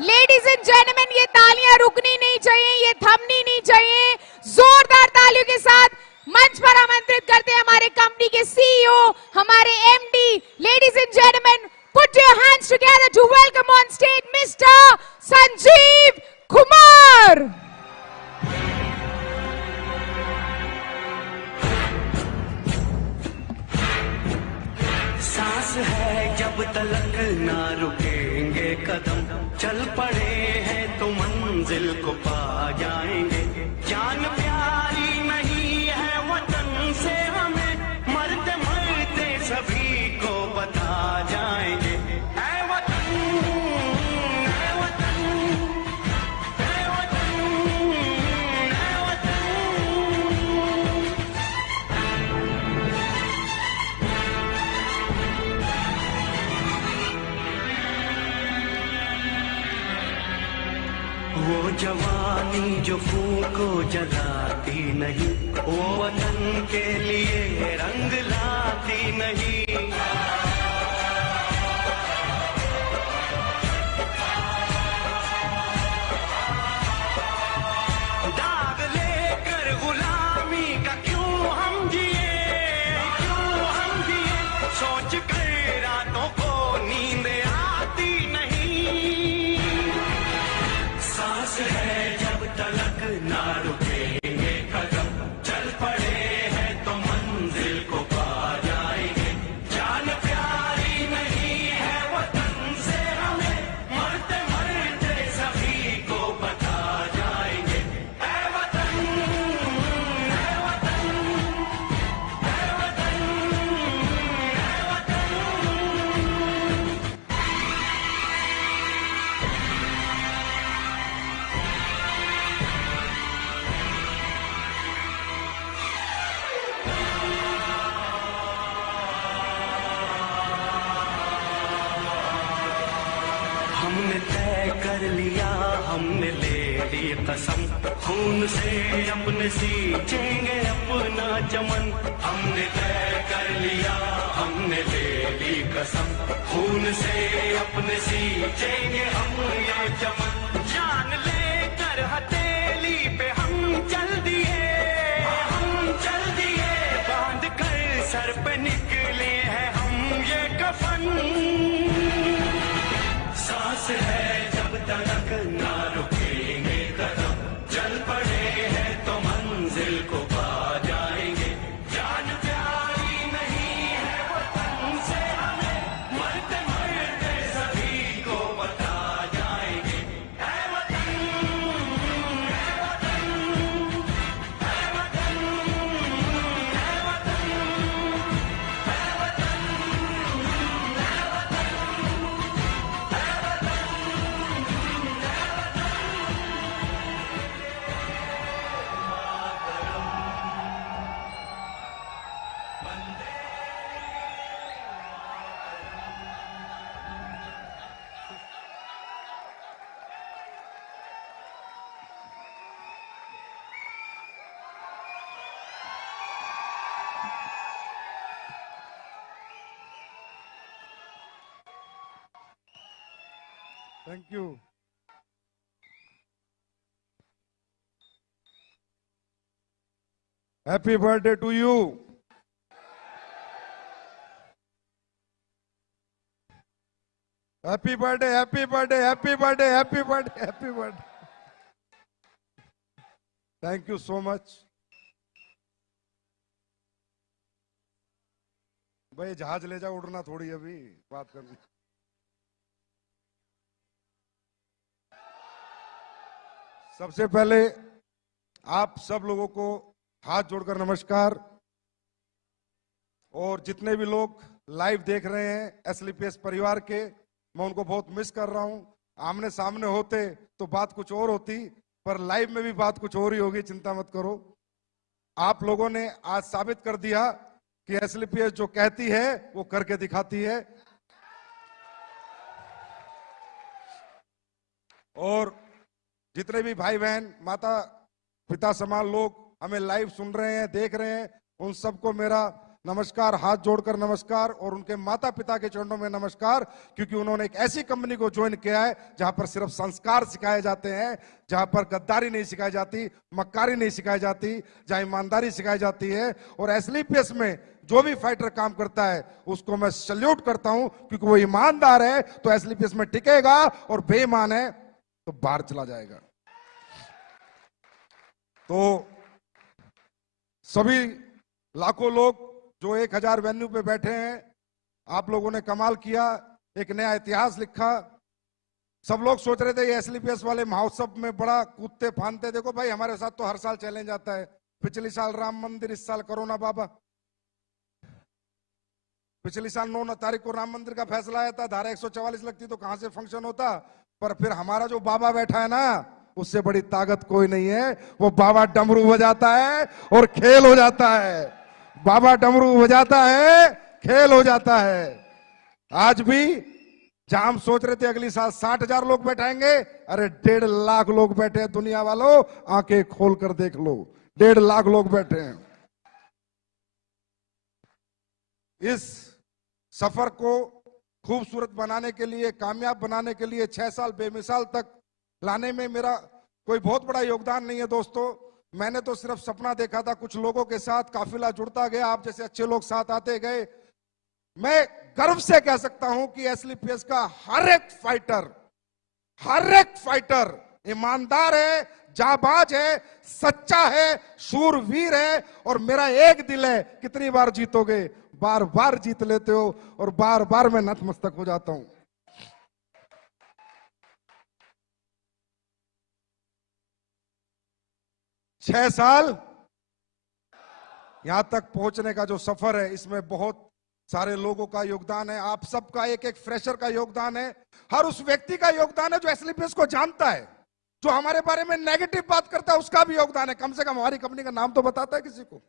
Ladies and gentleman, ये तालियां रुकनी नहीं चाहिए, ये थमनी नहीं चाहिए। जोरदार तालियों के साथ मंच पर आमंत्रित करते हैं हमारे कंपनी के सीईओ, हमारे MD. Ladies and gentleman, put your hands together to welcome on stage mister Sanjeev Kumar. सांस है जब तलक ना रुकेंगे कदम, चल पड़े हैं तो मंजिल को पा जाएंगे। जान प्यारी नहीं है वतन से हमें, मरते मरते सभी को बता जाएंगे। ऐ वतन, ऐ वतन, ऐ वतन, ऐ वतन। वो जवानी जो फूको जलाती नहीं, वो वतन के लिए रंग लाती नहीं। दाग लेकर गुलामी का क्यों हम जिए, क्यों हम जिए, सोच कर रातों को नींद आती नहीं। सांस है जब तलक ना रुकेंगे कदम, चल पड़े हैं तो मंजिल को पा जाएंगे। जान प्यारी नहीं है वतन से हमें, मरते मरते सभी को बता जाएंगे। ऐ वतन, ऐ वतन, ऐ वतन, ऐ वतन। हमने तय कर लिया, हमने ले ली कसम, खून से अपने सींचेंगे अपना चमन। हमने तय कर लिया, हमने ले ली कसम, खून से अपने सींचेंगे हम ये चमन। जान लेकर हथेली पे हम चल दिए, हम चल दिए, बांध कर सर पे निकले हैं हम ये कफन। सांस है जब तक ना रुकेंगे कदम, चल पड़े हैं तो मंजिल को पा जाएंगे। जान प्यारी नहीं है वतन से हमें, मरते मरते सभी को बता जाएंगे। ऐ वतन, ऐ वतन, ऐ वतन, ऐ वतन, ऐ वतन, ऐ वतन। Thank you. Happy birthday to you. Happy birthday, happy birthday, happy birthday, happy birthday, happy birthday. Thank you so much. भाई जहाज ले जाओ, उड़ना थोड़ी अभी बात करनी। सबसे पहले आप सब लोगों को हाथ जोड़कर नमस्कार। और जितने भी लोग लाइव देख रहे हैं एसलीपीएस परिवार के, मैं उनको बहुत मिस कर रहा हूं। आमने सामने होते तो बात कुछ और होती, पर लाइव में भी बात कुछ और ही होगी, चिंता मत करो। आप लोगों ने आज साबित कर दिया कि एसलीपीएस जो कहती है वो करके दिखाती है। और जितने भी भाई बहन, माता पिता समान लोग हमें लाइव सुन रहे हैं, देख रहे हैं, उन सबको मेरा नमस्कार, हाथ जोड़कर नमस्कार, और उनके माता पिता के चरणों में नमस्कार, क्योंकि उन्होंने एक ऐसी कंपनी को ज्वाइन किया है जहां पर सिर्फ संस्कार सिखाए जाते हैं, जहां पर गद्दारी नहीं सिखाई जाती, मक्कारी नहीं सिखाई जाती, जहां ईमानदारी सिखाई जाती है। और एसलीपीएस में जो भी फाइटर काम करता है उसको मैं सल्यूट करता हूं, क्योंकि वो ईमानदार है तो एसलीपीएस में टिकेगा, और बेईमान है तो बाहर चला जाएगा। तो सभी लाखों लोग जो 1000 वेन्यू पे बैठे हैं, आप लोगों ने कमाल किया, एक नया इतिहास लिखा। सब लोग सोच रहे थे ये एसलीपीएस वाले महोत्सव में बड़ा कूदते फांदते, देखो भाई हमारे साथ तो हर साल चैलेंज आता है। पिछले साल राम मंदिर, इस साल कोरोना बाबा। पिछली साल 9 तारीख को राम मंदिर का फैसला आया था, धारा 144 लगती तो कहां से फंक्शन होता। पर फिर हमारा जो बाबा बैठा है ना, उससे बड़ी ताकत कोई नहीं है। वो बाबा डमरू बजाता है और खेल हो जाता है। बाबा डमरू बजाता है, खेल हो जाता है। आज भी जहां हम सोच रहे थे अगली साल 60,000 लोग बैठाएंगे, अरे 1.5 लाख लोग बैठे हैं। दुनिया वालों, आंखें खोल कर देख लो, 1.5 लाख लोग बैठे हैं। इस सफर को खूबसूरत बनाने के लिए, कामयाब बनाने के लिए 6 साल बेमिसाल तक लाने में मेरा कोई बहुत बड़ा योगदान नहीं है दोस्तों। मैंने तो सिर्फ सपना देखा था, कुछ लोगों के साथ काफिला जुड़ता गया, आप जैसे अच्छे लोग साथ आते गए। मैं गर्व से कह सकता हूं कि एसलीपीएस का हर एक फाइटर ईमानदार है, जाबाज है, सच्चा है, शूरवीर है। और मेरा एक दिल है, कितनी बार जीतोगे? बार बार जीत लेते हो, और बार बार मैं नतमस्तक हो जाता हूं। 6 साल यहां तक पहुंचने का जो सफर है, इसमें बहुत सारे लोगों का योगदान है। आप सबका, एक एक फ्रेशर का योगदान है, हर उस व्यक्ति का योगदान है जो एसलीपीएस को जानता है। जो हमारे बारे में नेगेटिव बात करता है उसका भी योगदान है, कम से कम हमारी कंपनी का नाम तो बताता है किसी को।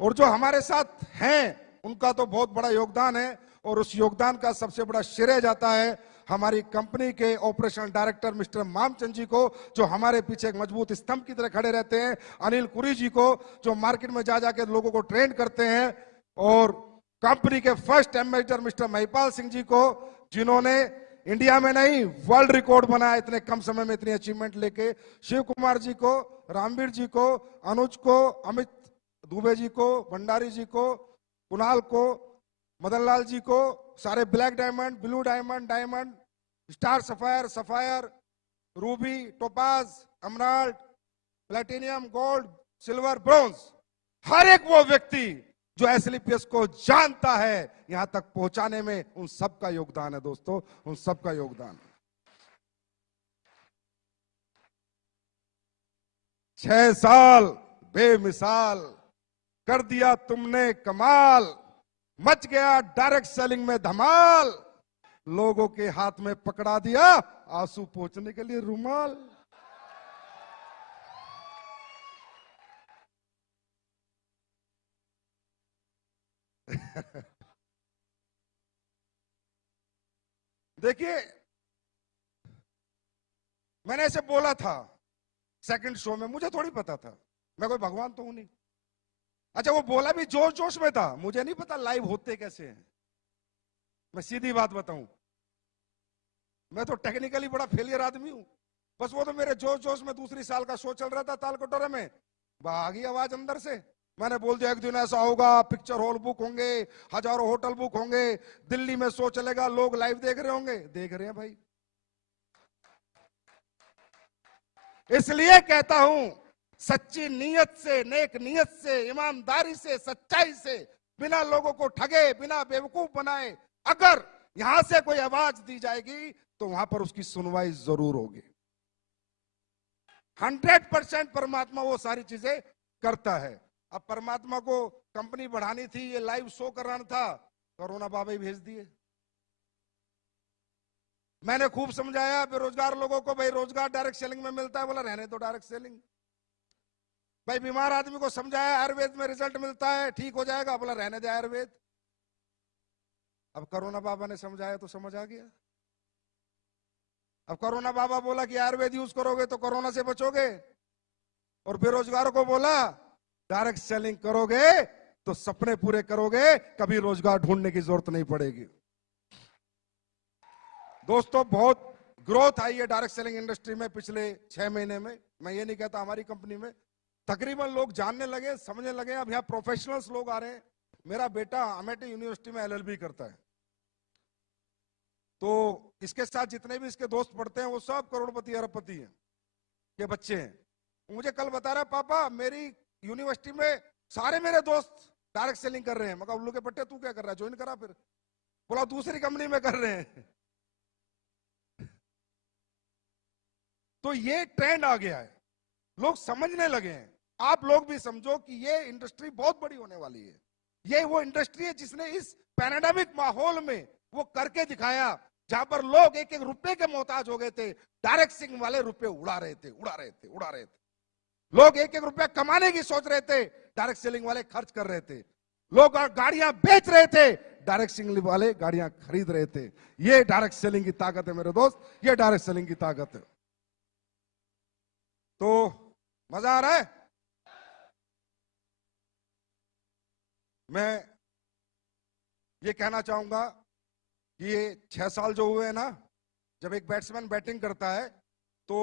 और जो हमारे साथ हैं उनका तो बहुत बड़ा योगदान है, और उस योगदान का सबसे बड़ा श्रेय जाता है हमारी कंपनी के ऑपरेशनल डायरेक्टर मिस्टर मामचंद जी को, जो हमारे पीछे एक मजबूत स्तंभ की तरह खड़े रहते हैं। अनिल कुरी जी को, जो मार्केट में जा जाके लोगों को ट्रेन करते हैं। और कंपनी के first ambassador mister Mahipal Singh ji को, जिन्होंने इंडिया में नहीं वर्ल्ड रिकॉर्ड बनाया इतने कम समय में इतनी अचीवमेंट लेके। शिव कुमार जी को, रामवीर जी को, अनुज को, अमित दुबे जी को, भंडारी जी को, कुणाल को, मदन लाल जी को, सारे black diamond, blue diamond, diamond, star sapphire, sapphire, ruby, topaz, emerald, platinum, gold, silver, bronze, हर एक वो व्यक्ति जो एसलीपीएस को जानता है, यहां तक पहुंचाने में उन सबका योगदान है दोस्तों, उन सबका योगदान। 6 साल बेमिसाल कर दिया तुमने कमाल, मच गया डायरेक्ट सेलिंग में धमाल, लोगों के हाथ में पकड़ा दिया आंसू पोंछने के लिए रुमाल। देखिए, मैंने ऐसे बोला था सेकंड शो में, मुझे थोड़ी पता था, मैं कोई भगवान तो हूं नहीं। अच्छा, वो बोला भी जोश जोश में था, मुझे नहीं पता लाइव होते कैसे हैं। मैं सीधी बात बताऊं, मैं तो टेक्निकली बड़ा फेलियर आदमी हूं। बस वो तो मेरे जोश जोश में दूसरी साल का शो चल रहा था ताल कटोरे में, आ गई आवाज अंदर से। मैंने बोल दिया एक दिन ऐसा होगा, पिक्चर हॉल बुक होंगे, हजारों होटल बुक होंगे, दिल्ली में शो चलेगा, लोग लाइव देख रहे होंगे। देख रहे हैं भाई। इसलिए कहता हूं, सच्ची नीयत से, नेक नीयत से, ईमानदारी से, सच्चाई से, बिना लोगों को ठगे, बिना बेवकूफ बनाए अगर यहां से कोई आवाज दी जाएगी तो वहां पर उसकी सुनवाई जरूर होगी। 100% परमात्मा वो सारी चीजें करता है। अब परमात्मा को कंपनी बढ़ानी थी, ये लाइव शो कराना था, कोरोना बाबा ही भेज दिए। मैंने खूब समझाया बेरोजगार लोगों को, भाई रोजगार डायरेक्ट सेलिंग में मिलता है, बोला रहने दो डायरेक्ट सेलिंग। भाई बीमार आदमी को समझाया आयुर्वेद में रिजल्ट मिलता है, ठीक हो जाएगा, बोला रहने दे आयुर्वेद। अब कोरोना बाबा ने समझाया तो समझ आ गया। अब कोरोना बाबा बोला कि आयुर्वेद यूज करोगे तो कोरोना से बचोगे, और बेरोजगारों को बोला डायरेक्ट सेलिंग करोगे तो सपने पूरे करोगे, कभी रोजगार ढूंढने की जरूरत नहीं पड़ेगी। दोस्तों, बहुत ग्रोथ आई है डायरेक्ट सेलिंग इंडस्ट्री में पिछले 6 महीने में। मैं ये नहीं कहता हमारी कंपनी में, तकरीबन लोग जानने लगे, समझने लगे। अब यहाँ प्रोफेशनल्स लोग आ रहे हैं। मेरा बेटा अमेठी यूनिवर्सिटी में एलएलबी करता है, तो इसके साथ जितने भी इसके दोस्त पढ़ते हैं वो सब करोड़पति अरबपति हैं के बच्चे हैं। मुझे कल बता रहा, पापा मेरी यूनिवर्सिटी में सारे मेरे दोस्त डायरेक्ट सेलिंग कर रहे हैं। मगर उल्लू के पट्टे, तू क्या कर रहा है? ज्वाइन करा फिर। बोला दूसरी कंपनी में कर रहे हैं। तो ये ट्रेंड आ गया है, लोग समझने लगे हैं। आप लोग भी समझो कि ये इंडस्ट्री बहुत बड़ी होने वाली है। ये वो इंडस्ट्री है जिसने इस पैंडेमिक माहौल में वो करके दिखाया, जहां पर लोग एक एक रुपए के मोहताज हो गए थे। डायरेक्ट सेलिंग वाले रुपए उड़ा रहे थे, उड़ा रहे थे, उड़ा रहे थे। लोग एक एक रुपया कमाने की सोच रहे थे, डायरेक्ट सेलिंग वाले खर्च कर रहे थे। लोग गाड़ियां बेच रहे थे, डायरेक्ट सेलिंग वाले गाड़ियां खरीद रहे थे। ये डायरेक्ट सेलिंग की ताकत है मेरे दोस्त, ये डायरेक्ट सेलिंग की ताकत है। तो मजा आ रहा है। मैं ये कहना चाहूंगा कि ये 6 साल जो हुए हैं ना, जब एक बैट्समैन बैटिंग करता है तो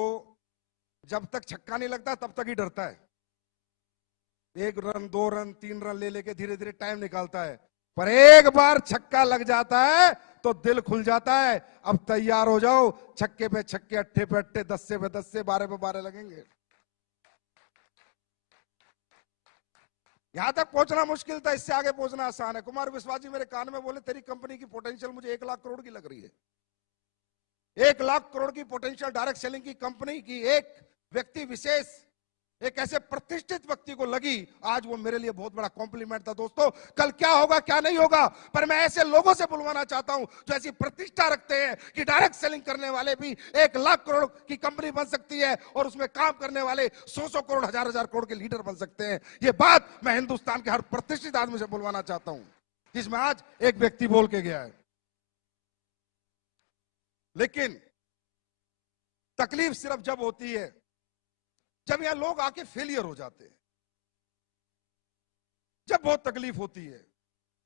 जब तक छक्का नहीं लगता तब तक ही डरता है। 1 रन 2 रन 3 रन ले लेके धीरे धीरे टाइम निकालता है, पर एक बार छक्का लग जाता है तो दिल खुल जाता है। अब तैयार हो जाओ, छक्के पे छक्के, अट्ठे पे अट्ठे, 10 पे 10, 12 पे 12 लगेंगे। यहां तक पहुंचना मुश्किल था, इससे आगे पहुंचना आसान है। कुमार विश्वास जी मेरे कान में बोले, तेरी कंपनी की पोटेंशियल मुझे 1 लाख करोड़ की लग रही है। 1 लाख करोड़ की पोटेंशियल डायरेक्ट सेलिंग की कंपनी की एक व्यक्ति विशेष, एक ऐसे प्रतिष्ठित व्यक्ति को लगी। आज वो मेरे लिए बहुत बड़ा कॉम्प्लीमेंट था। दोस्तों, कल क्या होगा क्या नहीं होगा, पर मैं ऐसे लोगों से बुलवाना चाहता हूं जो ऐसी प्रतिष्ठा रखते हैं कि डायरेक्ट सेलिंग करने वाले भी 1 लाख करोड़ की कंपनी बन सकती है और उसमें काम करने वाले 100 करोड़, 1000 करोड़ के लीडर बन सकते हैं। ये बात मैं हिंदुस्तान के हर प्रतिष्ठित आदमी से बुलवाना चाहता हूं, जिसमें आज एक व्यक्ति बोल के गया है। लेकिन तकलीफ सिर्फ जब होती है जब यहां लोग आके फेलियर हो जाते हैं, जब बहुत तकलीफ होती है।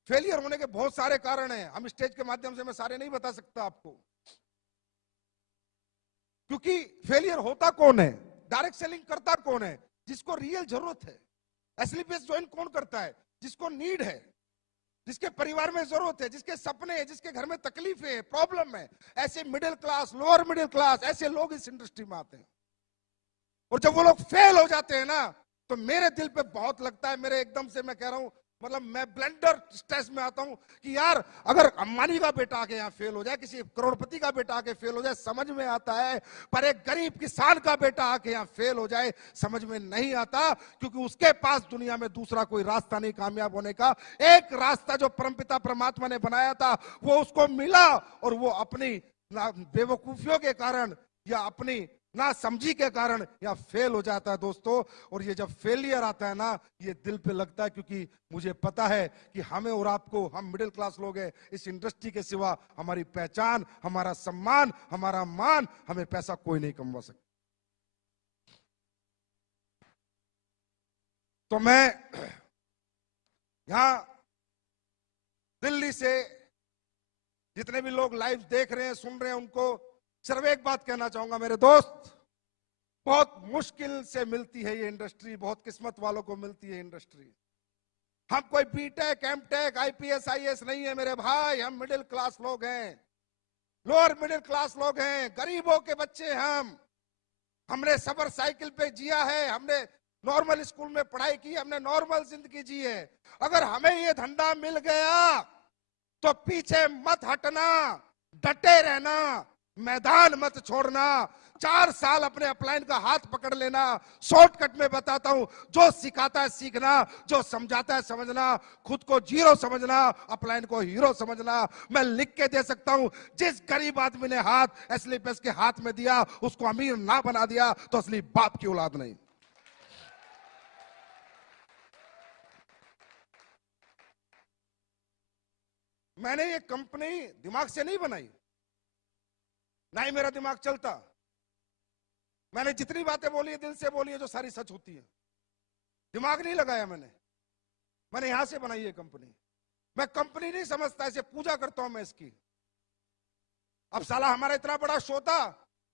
फेलियर होने के बहुत सारे कारण हैं, हम स्टेज के माध्यम से मैं सारे नहीं बता सकता आपको, क्योंकि फेलियर होता कौन है, डायरेक्ट सेलिंग करता कौन है? जिसको रियल जरूरत है। एसलीपीएस ज्वाइन कौन करता है? जिसको नीड है, जिसके परिवार में जरूरत है, जिसके सपने हैं, जिसके घर में तकलीफें है, प्रॉब्लम है। ऐसे middle class, lower middle class, ऐसे लोग इस इंडस्ट्री में आते हैं। और जब वो लोग फेल हो जाते हैं ना, तो मेरे दिल पे बहुत लगता है। मेरे एकदम से मैं कह रहा हूं, मतलब मैं ब्लेंडर स्ट्रेस में आता हूं कि यार, अगर अंबानी का बेटा आके यहाँ फेल हो जाए, किसी करोड़पति का बेटा आके फेल हो जाए, समझ में आता है। पर एक गरीब किसान का बेटा आके यहाँ फेल हो जाए, समझ में नहीं आता, क्योंकि उसके पास दुनिया में दूसरा कोई रास्ता नहीं कामयाब होने का। एक रास्ता जो परमपिता परमात्मा ने बनाया था, वो उसको मिला, और वो अपनी बेवकूफियों के कारण या अपनी ना समझी के कारण या फेल हो जाता है दोस्तों। और ये जब फेलियर आता है ना, ये दिल पे लगता है, क्योंकि मुझे पता है कि हमें और आपको, हम मिडिल क्लास लोग हैं, इस इंडस्ट्री के सिवा हमारी पहचान, हमारा सम्मान, हमारा मान, हमें पैसा कोई नहीं कमवा सकता। तो मैं यहां दिल्ली से जितने भी लोग लाइव देख रहे हैं, सुन रहे हैं, उनको सिर्फ एक बात कहना चाहूंगा, मेरे दोस्त, बहुत मुश्किल से मिलती है ये इंडस्ट्री, बहुत किस्मत वालों को मिलती है इंडस्ट्री। हम कोई बीटेक, एमटेक, आईपीएस, आईएएस नहीं है मेरे भाई। हम मिडिल क्लास लोग हैं, लोअर मिडिल क्लास लोग हैं, गरीबों के बच्चे हम। हमने सबर साइकिल पे जिया है, हमने नॉर्मल स्कूल में पढ़ाई की, हमने नॉर्मल जिंदगी जी है। अगर हमें ये धंधा मिल गया तो पीछे मत हटना, डटे रहना, मैदान मत छोड़ना। 4 साल अपने अपलाइन का हाथ पकड़ लेना। शॉर्टकट में बताता हूं, जो सिखाता है सीखना, जो समझाता है समझना, खुद को जीरो समझना, अपलाइन को हीरो समझना। मैं लिख के दे सकता हूं, जिस गरीब आदमी ने हाथ एसलीपीएस के हाथ में दिया, उसको अमीर ना बना दिया तो असली बाप की औलाद नहीं। मैंने ये कंपनी दिमाग से नहीं बनाई, ना ही मेरा दिमाग चलता। मैंने जितनी बातें बोली है दिल से बोली है, जो सारी सच होती है। दिमाग नहीं लगाया मैंने यहां से बनाई है कंपनी। मैं कंपनी नहीं समझता, इसे पूजा करता हूं मैं इसकी। अब साला हमारा इतना बड़ा शो था,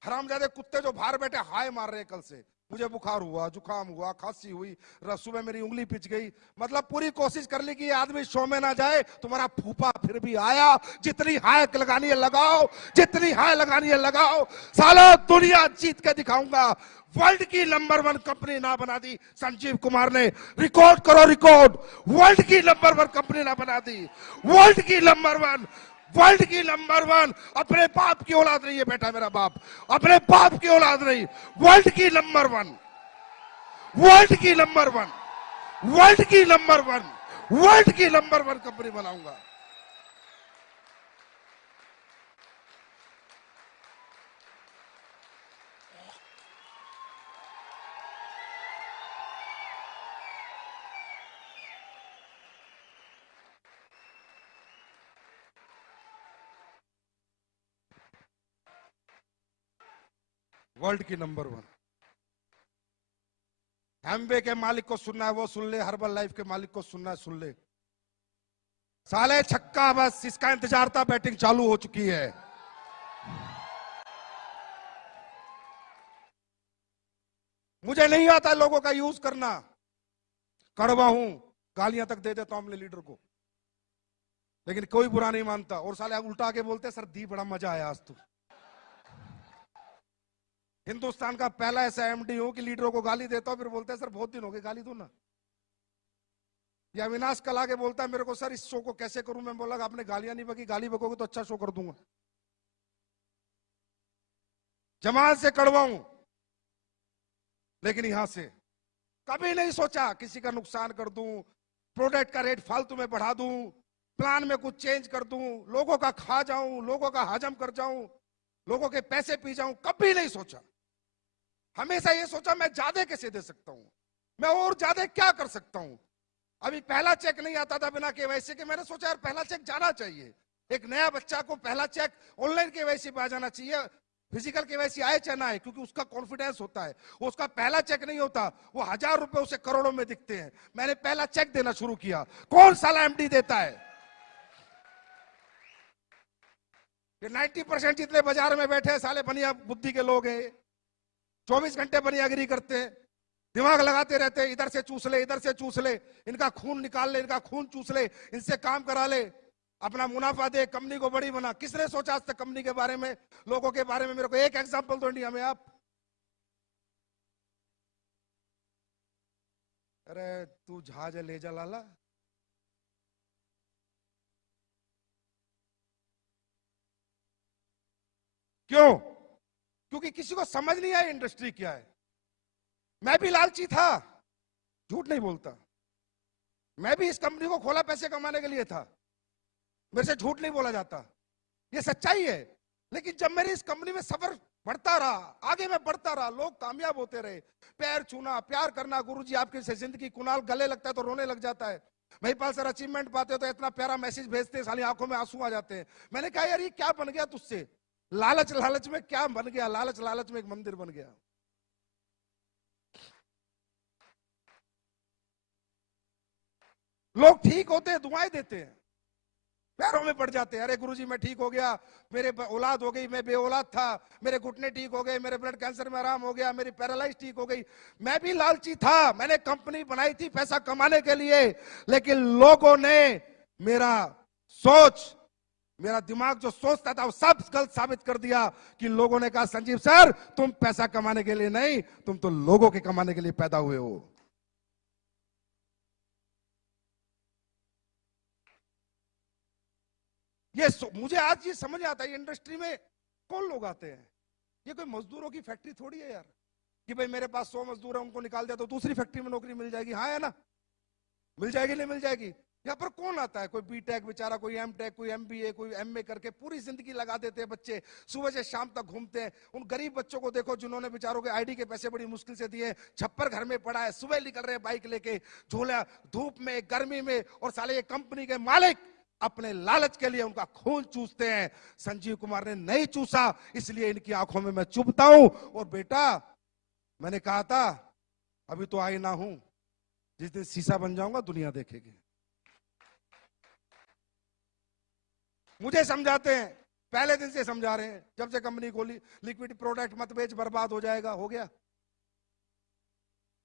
हरामजादे कुत्ते जो बाहर बैठे हाय मार रहे कल से, मुझे बुखार हुआ, जुकाम हुआ, खांसी हुई, सुबह मेरी उंगली पिच गई। मतलब पूरी कोशिश कर ली कि ये आदमी शो में ना जाए। तुम्हारा फूफा फिर भी आया। जितनी हाय लगानी है लगाओ, जितनी हाय लगानी है लगाओ। साला दुनिया जीत के दिखाऊंगा। वर्ल्ड की नंबर 1 कंपनी ना बना दी संजीव कुमार ने। रिकॉर्ड करो रिकॉर्ड, वर्ल्ड की नंबर 1 कंपनी ना बना दी। वर्ल्ड की नंबर 1, वर्ल्ड की नंबर 1। अपने बाप की औलाद नहीं है बेटा, मेरा बाप अपने बाप की औलाद नहीं। वर्ल्ड की नंबर 1, वर्ल्ड की नंबर 1, वर्ल्ड की नंबर 1, वर्ल्ड की नंबर 1 कंपनी बनाऊंगा। वर्ल्ड की नंबर 1। एमवे के मालिक को सुनना है वो सुन ले, हर्बल लाइफ के मालिक को सुनना है सुन ले। साले छक्का, बस इसका इंतजार था, बैटिंग चालू हो चुकी है। मुझे नहीं आता लोगों का यूज करना, कड़वा हूं, गालियां तक दे देता हूं अपने लीडर को, लेकिन कोई बुरा नहीं मानता। और साले उल्टा के बोलते सर दी बड़ा मजा आया आज तो। हिंदुस्तान का पहला ऐसा एमडी हूं कि लीडरों को गाली देता हूं, फिर बोलते हैं सर बहुत दिन हो गए गाली दो ना। या अविनाश कल आके बोलता है मेरे को सर इस शो को कैसे करूं। मैं बोला आपने गालियां नहीं बकी, गाली बकोगे तो अच्छा शो कर दूंगा। जमाल से कड़वा हूं, लेकिन यहां से कभी नहीं सोचा किसी का नुकसान कर दूं, प्रोडक्ट का रेट फालतू में बढ़ा दूं, प्लान में कुछ चेंज कर दूं, लोगों का खा जाऊं, लोगों का हजम कर जाऊं, लोगों के पैसे पी जाऊं। कभी नहीं सोचा। हमेशा ये सोचा मैं ज्यादा कैसे दे सकता हूं, मैं और ज्यादा क्या कर सकता हूं। अभी पहला चेक नहीं आता था बिना केवाईसी के, मैंने सोचा यार पहला चेक जाना चाहिए। एक नया बच्चा को पहला चेक ऑनलाइन केवाईसी पे आ जाना चाहिए, फिजिकल केवाईसी आए चाहे ना आए, क्योंकि उसका कॉन्फिडेंस होता है। वो उसका पहला चेक नहीं होता, वो 1000 रुपए उसे करोड़ों में दिखते हैं। मैंने पहला चेक देना शुरू किया। कौन साला एमडी देता है? ये 90% जितने बाजार में बैठे साले बनिया बुद्धि के लोग हैं। 24 घंटे बनियागिरी करते हैं, दिमाग लगाते रहते हैं, इधर से चूस ले, इधर से चूस ले, इनका खून निकाल ले, इनका खून चूस ले, इनसे काम करा ले, अपना मुनाफा दे, कंपनी को बड़ी बना। किसने सोचा आज तक कंपनी के बारे में, लोगों के बारे में? मेरे को एक एग्जांपल दो इंडिया में आप। अरे तू जहाज ले जा लाला। क्यों? क्योंकि किसी को समझ नहीं आया इंडस्ट्री क्या है। मैं भी लालची था, झूठ नहीं बोलता। मैं भी इस कंपनी को खोला पैसे कमाने के लिए था, मेरे से झूठ नहीं बोला जाता, ये सच्चाई है। लेकिन जब मेरी इस कंपनी में सफर बढ़ता रहा, आगे मैं बढ़ता रहा, लोग कामयाब होते रहे, पैर छूना, प्यार करना, गुरुजी आपकी जिंदगी, कुणाल गले लगता है तो रोने लग जाता है, महिपाल सर अचीवमेंट पाते हो तो इतना प्यारा मैसेज भेजते हैं, साली आंखों में आंसू आ जाते हैं। मैंने कहा यार ये क्या बन गया तुझसे? लालच लालच में क्या बन गया? लालच लालच में एक मंदिर बन गया। लोग ठीक होते हैं, दुआएं देते हैं, पैरों में पड़ जाते हैं। अरे गुरुजी मैं ठीक हो गया, मेरे औलाद हो गई, मैं बेऔलाद था, मेरे घुटने ठीक हो गए, मेरे ब्लड कैंसर में आराम हो गया, मेरी पैरालाइज ठीक हो गई। मैं भी लालची था, मैंने कंपनी बनाई थी पैसा कमाने के लिए, लेकिन लोगों ने मेरा सोच, मेरा दिमाग जो सोचता था वो सब गलत साबित कर दिया। कि लोगों ने कहा संजीव सर तुम पैसा कमाने के लिए नहीं, तुम तो लोगों के कमाने के लिए पैदा हुए हो। ये मुझे आज ये समझ आता है इंडस्ट्री में कौन लोग आते हैं। ये कोई मजदूरों की फैक्ट्री थोड़ी है यार, कि भाई मेरे पास 100 मजदूर है, उनको निकाल दिया तो दूसरी फैक्ट्री में नौकरी मिल जाएगी। हाँ है ना, मिल जाएगी नहीं मिल जाएगी। यहाँ पर कौन आता है? कोई बीटेक बेचारा, कोई एमटेक, कोई एमबीए, कोई एमए करके पूरी जिंदगी लगा देते हैं बच्चे, सुबह से शाम तक घूमते हैं। उन गरीब बच्चों को देखो जिन्होंने बेचारों के आईडी के पैसे बड़ी मुश्किल से दिए, छप्पर घर में पड़ा है, सुबह निकल रहे बाइक लेके, झोला धूप में गर्मी में, और साले ये कंपनी के मालिक अपने लालच के लिए उनका खून चूसते हैं। संजीव कुमार ने नहीं चूसा, इसलिए इनकी आंखों में मैं चुभता हूं। और बेटा मैंने कहा था अभी तो आई ना हूं, जिस दिन शीशा बन जाऊंगा दुनिया देखेगी। मुझे समझाते हैं, पहले दिन से समझा रहे हैं, जब से कंपनी खोली, लिक्विड प्रोडक्ट मत बेच, बर्बाद हो जाएगा। हो गया।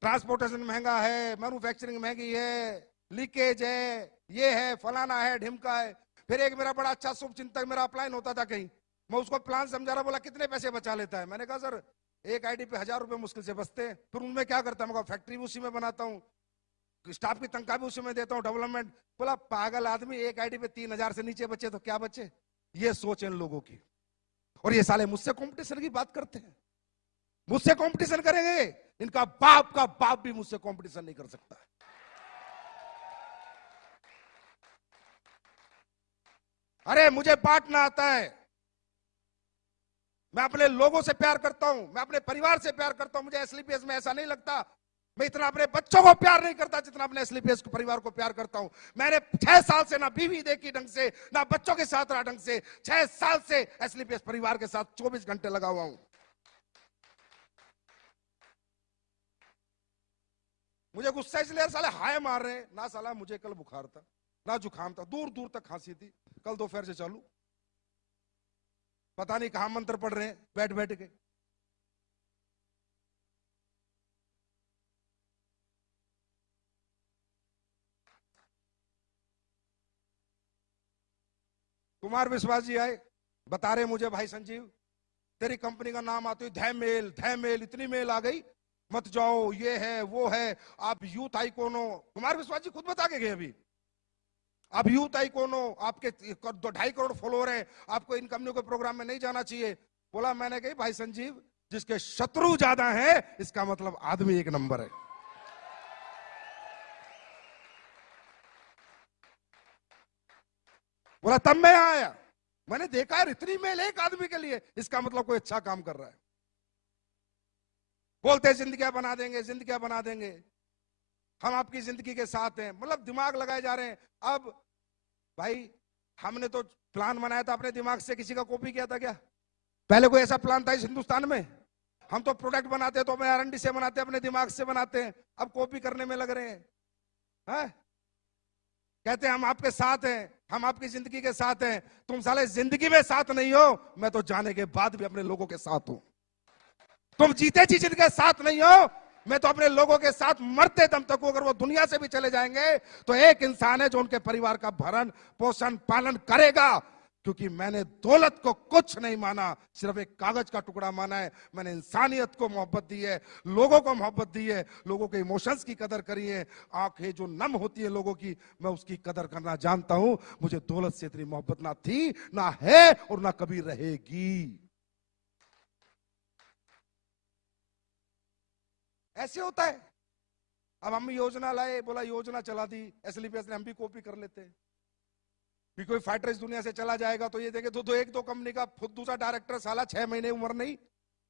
ट्रांसपोर्टेशन महंगा है, मैन्युफैक्चरिंग महंगी है, लीकेज है, ये है, फलाना है, ढिमका है। फिर एक मेरा बड़ा अच्छा शुभ चिंतक मेरा अपलाइन होता था कहीं, मैं उसको प्लान समझा रहा, बोला कितने पैसे बचा लेता है? मैंने कहा सर एक आईडी पे 1000 रुपए मुश्किल से बचते हैं। फिर उनमें क्या करता है? मैं फैक्ट्री भी उसी में बनाता हूँ, स्टाफ की तनख्वाह भी उसी में देता हूँ, डेवलपमेंट। बोला पागल आदमी, एक आईडी पे 3000 से नीचे बचे तो क्या बचे? ये सोच इन लोगों की। और ये साले मुझसे कंपटीशन की बात करते हैं, मुझसे कंपटीशन करेंगे? इनका बाप का बाप भी मुझसे कंपटीशन नहीं कर सकता है। अरे मुझे बांटना आता है, मैं अपने लोगों से प्यार करता हूं, मैं अपने परिवार से प्यार करता हूं। मुझे एसलीपीएस में ऐसा नहीं लगता मैं इतना अपने बच्चों को प्यार नहीं करता जितना अपने एसलीपीएस परिवार को प्यार करता हूं। मैंने 6 साल से ना बीवी देखी ढंग से, ना बच्चों के साथ रहा ढंग से। 6 साल से एसलीपीएस परिवार के साथ 24 घंटे लगा हुआ हूं। मुझे गुस्सा इसलिए साले हाय मार रहे हैं ना। साला मुझे कल बुखार था, ना जुकाम था, दूर दूर तक खांसी थी, कल दोपहर से चालू, पता नहीं कहां मंत्र पढ़ रहे हैं बैठ बैठ के। कुमार विश्वास जी आए, बता रहे मुझे, भाई संजीव तेरी कंपनी का नाम आते ही धैमेल धैमेल इतनी मेल आ गई, मत जाओ, ये है वो है, आप यूथ आइकॉन हो। कुमार विश्वास जी खुद बता के गए अभी, आप यूथ आइकॉन हो, आपके 2.5 करोड़ फॉलोअर हैं, आपको इन कंपनियों के प्रोग्राम में नहीं जाना चाहिए। बोला मैंने कही भाई संजीव, जिसके शत्रु ज्यादा हैं इसका मतलब आदमी एक नंबर है। बोला तब मैं आया, मैंने देखा यार इतनी मेल एक आदमी के लिए, इसका मतलब कोई अच्छा काम कर रहा है। बोलते जिंदगियां बना देंगे, जिंदगियां बना देंगे, हम आपकी जिंदगी के साथ हैं, मतलब दिमाग लगाए जा रहे हैं। अब भाई हमने तो प्लान बनाया था अपने दिमाग से, किसी का कॉपी किया था क्या? पहले कोई ऐसा प्लान था इस हिंदुस्तान में? हम तो प्रोडक्ट बनाते हैं तो अपने R&D से बनाते हैं, अपने दिमाग से बनाते हैं, अब कॉपी करने में लग रहे हैं। कहते हैं हम आपके साथ हैं, हम आपकी जिंदगी के साथ हैं। तुम साले जिंदगी में साथ नहीं हो, मैं तो जाने के बाद भी अपने लोगों के साथ हूं। तुम जीते जी जिनके साथ नहीं हो, मैं तो अपने लोगों के साथ मरते दम तक हूं। अगर वो दुनिया से भी चले जाएंगे तो एक इंसान है जो उनके परिवार का भरण पोषण पालन करेगा, क्योंकि मैंने दौलत को कुछ नहीं माना, सिर्फ एक कागज का टुकड़ा माना है। मैंने इंसानियत को मोहब्बत दी है, लोगों को मोहब्बत दी है, लोगों के इमोशंस की कदर करी है। आंखें जो नम होती है लोगों की, मैं उसकी कदर करना जानता हूं। मुझे दौलत से इतनी मोहब्बत ना थी, ना है और ना कभी रहेगी। ऐसे होता है। अब हम योजना लाए, बोला योजना चला दी एसलीपीएस ने, हम भी कॉपी कर लेते हैं कि कोई फाइटर इस दुनिया से चला जाएगा तो ये देखे तो एक दो कंपनी का खुद दूसरा डायरेक्टर साला 6 महीने उम्र नहीं,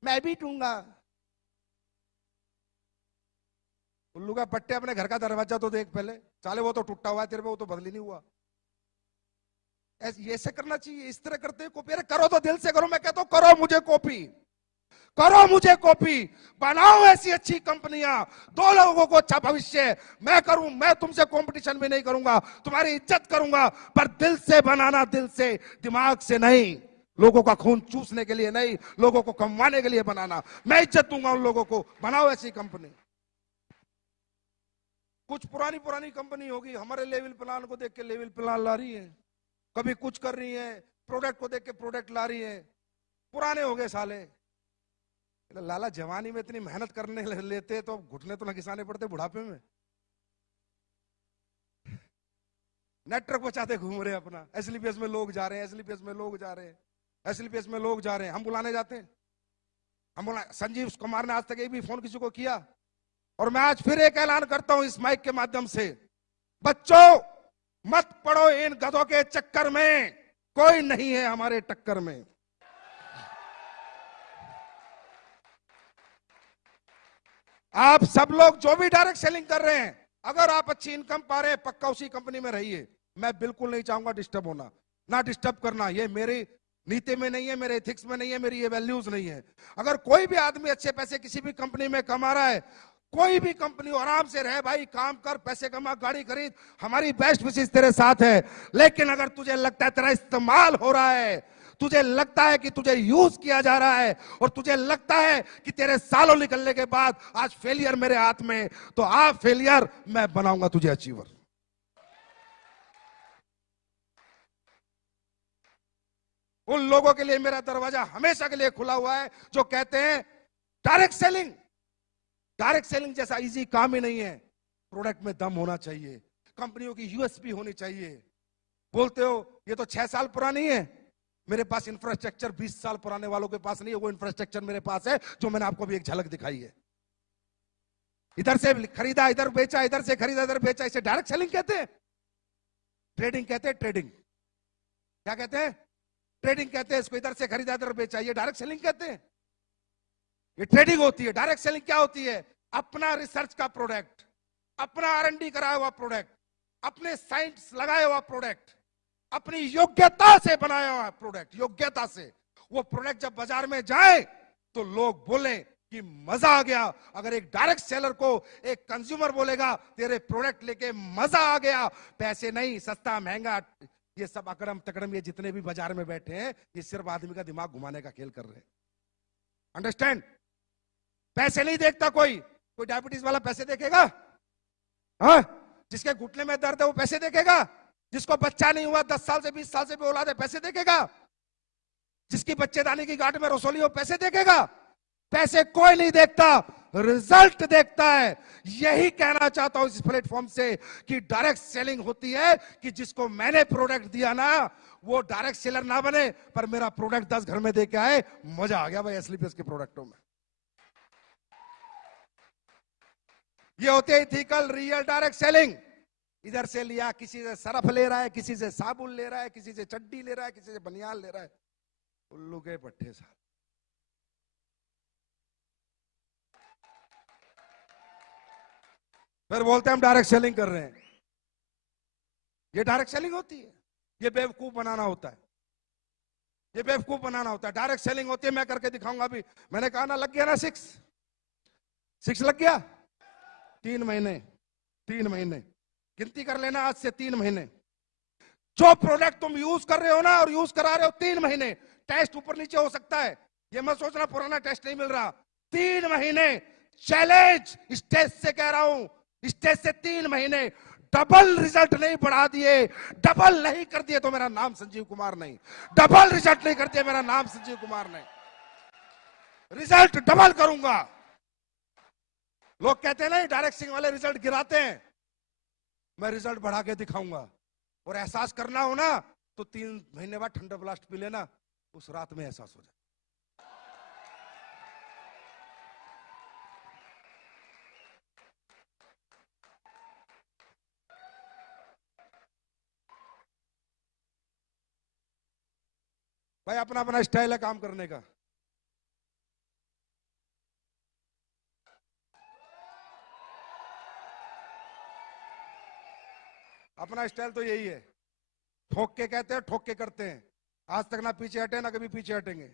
मैं भी दूंगा। उल्लू का पट्टे, अपने घर का दरवाजा तो देख पहले, साले वो तो टूटा हुआ है तेरे पे, वो तो बदली नहीं हुआ। ऐसे करना चाहिए, इस तरह करते हैं कॉपी। अरे करो तो दिल से करो, मैं कहता हूं करो मुझे कॉपी, करो मुझे कॉपी, बनाओ ऐसी अच्छी कंपनियां, दो लोगों को अच्छा भविष्य। मैं करूं, मैं तुमसे कंपटीशन भी नहीं करूंगा, तुम्हारी इज्जत करूंगा, पर दिल से बनाना, दिल से, दिमाग से नहीं। लोगों का खून चूसने के लिए नहीं, लोगों को कमवाने के लिए बनाना। मैं इज्जत दूंगा उन लोगों को, बनाओ ऐसी कंपनी। कुछ पुरानी पुरानी कंपनी होगी, हमारे लेवल प्लान को देख के लेवल प्लान ला रही है, कभी कुछ कर रही है, प्रोडक्ट को देख के प्रोडक्ट ला रही है। पुराने हो गए साले। लाला जवानी में इतनी मेहनत करने लेते तो घुटने तो न घिसाने पड़ते बुढ़ापे में। नेटवर्क बचाते घूम रहे अपना, एसलीपीएस में लोग जा रहे हैं, एसलीपीएस में लोग जा रहे हैं, एसलीपीएस में लोग जा रहे हैं। हम बुलाने जाते हैं, हम बोला संजीव कुमार ने आज तक एक भी फोन किसी को किया। और मैं आज फिर एक ऐलान करता हूं इस माइक के माध्यम से, बच्चों मत पड़ो इन गधों के चक्कर में, कोई नहीं है हमारे टक्कर में। आप सब लोग जो भी डायरेक्ट सेलिंग कर रहे हैं, अगर आप अच्छी इनकम पा रहे हैं, पक्का उसी कंपनी में रहिए। मैं बिल्कुल नहीं चाहूंगा डिस्टर्ब होना, ना डिस्टर्ब करना, ये मेरी नीति में नहीं है, मेरे एथिक्स में नहीं है, मेरी ये वैल्यूज नहीं है। अगर कोई भी आदमी अच्छे पैसे किसी भी कंपनी में कमा रहा है, कोई भी कंपनी हो, आराम से रहे भाई, काम कर, पैसे कमा, गाड़ी खरीद, हमारी बेस्ट विशेष तेरे साथ है। लेकिन अगर तुझे लगता है तेरा इस्तेमाल हो रहा है, तुझे लगता है कि तुझे यूज किया जा रहा है, और तुझे लगता है कि तेरे सालों निकलने के बाद आज फेलियर मेरे हाथ में, तो आप फेलियर, मैं बनाऊंगा तुझे अचीवर। उन लोगों के लिए मेरा दरवाजा हमेशा के लिए खुला हुआ है जो कहते हैं डायरेक्ट सेलिंग, डायरेक्ट सेलिंग जैसा इजी काम ही नहीं है। प्रोडक्ट में दम होना चाहिए, कंपनियों की यूएसपी होनी चाहिए। बोलते हो ये तो 6 साल पुरानी है, मेरे पास इंफ्रास्ट्रक्चर 20 साल पुराने वालों के पास नहीं है, वो इंफ्रास्ट्रक्चर मेरे पास है जो मैंने आपको भी एक झलक दिखाई है। इधर से खरीदा इधर बेचा, इधर से खरीदा इधर बेचा, इसे डायरेक्ट सेलिंग कहते हैं। ट्रेडिंग कहते हैं, ट्रेडिंग क्या कहते हैं? ट्रेडिंग कहते हैं इसको। इधर से खरीदा इधर बेचा, ये डायरेक्ट सेलिंग कहते हैं। ये ट्रेडिंग होती है। डायरेक्ट सेलिंग क्या होती है? अपना रिसर्च का प्रोडक्ट, अपना R&D कराया हुआ प्रोडक्ट, अपने साइंस लगाया हुआ प्रोडक्ट, अपनी योग्यता से बनाया हुआ प्रोडक्ट, योग्यता से वो प्रोडक्ट जब बाजार में जाए तो लोग बोले कि मजा आ गया। अगर एक डायरेक्ट सेलर को एक कंज्यूमर बोलेगा तेरे प्रोडक्ट लेके मजा आ गया, पैसे नहीं, सस्ता महंगा, ये सब अकड़म तकड़म, ये जितने भी बाजार में बैठे हैं, ये सिर्फ आदमी का दिमाग घुमाने का खेल कर रहे हैं। अंडरस्टैंड? पैसे नहीं देखता कोई। कोई डायबिटीज वाला पैसे देखेगा? हाँ? जिसके घुटने में दर्द है वो पैसे देखेगा? जिसको बच्चा नहीं हुआ 10 साल से 20 साल से भी औलाद है, पैसे देखेगा? जिसकी बच्चेदानी की गांठ में रसोली हो, पैसे देखेगा? पैसे कोई नहीं देखता, रिजल्ट देखता है। यही कहना चाहता हूं इस प्लेटफॉर्म से कि डायरेक्ट सेलिंग होती है कि जिसको मैंने प्रोडक्ट दिया ना, वो डायरेक्ट सेलर ना बने, पर मेरा प्रोडक्ट 10 घर में दे के आए, मजा आ गया भाई एसलीपीएस के प्रोडक्टों में। ये होती है इथिकल रियल डायरेक्ट सेलिंग। इधर से लिया, किसी से सरफ ले रहा है, किसी से साबुन ले रहा है, किसी से चड्डी ले रहा है, किसी से बनियान ले रहा है, उल्लू के पट्टे साथ। फिर बोलते हैं हम डायरेक्ट सेलिंग कर रहे हैं। ये डायरेक्ट सेलिंग होती है? ये बेवकूफ बनाना होता है, ये बेवकूफ बनाना होता है। डायरेक्ट सेलिंग होती है, मैं करके दिखाऊंगा अभी। मैंने कहा ना, लग गया ना 6 लग गया। 3 महीने, 3 महीने गिनती कर लेना, आज से 3 महीने। जो प्रोडक्ट तुम यूज कर रहे हो ना और यूज करा रहे हो, 3 महीने टेस्ट ऊपर नीचे हो सकता है, ये मत सोचना पुराना टेस्ट नहीं मिल रहा। 3 महीने चैलेंज, स्टेज से कह रहा हूं, स्टेज से 3 महीने डबल रिजल्ट नहीं बढ़ा दिए, डबल नहीं कर दिए तो मेरा नाम संजीव कुमार नहीं। डबल रिजल्ट नहीं कर दिया, मेरा नाम संजीव कुमार नहीं। रिजल्ट डबल करूंगा। लोग कहते हैं ना डायरेक्ट सेलिंग वाले रिजल्ट गिराते हैं, मैं रिजल्ट बढ़ा के दिखाऊंगा। और एहसास करना हो ना तो 3 महीने बाद ठंडा ब्लास्ट पी लेना, उस रात में एहसास हो जाए। भाई अपना अपना स्टाइल है काम करने का। अपना स्टाइल तो यही है, ठोक के कहते हैं, ठोक के करते हैं। आज तक ना पीछे हटे, ना कभी पीछे हटेंगे।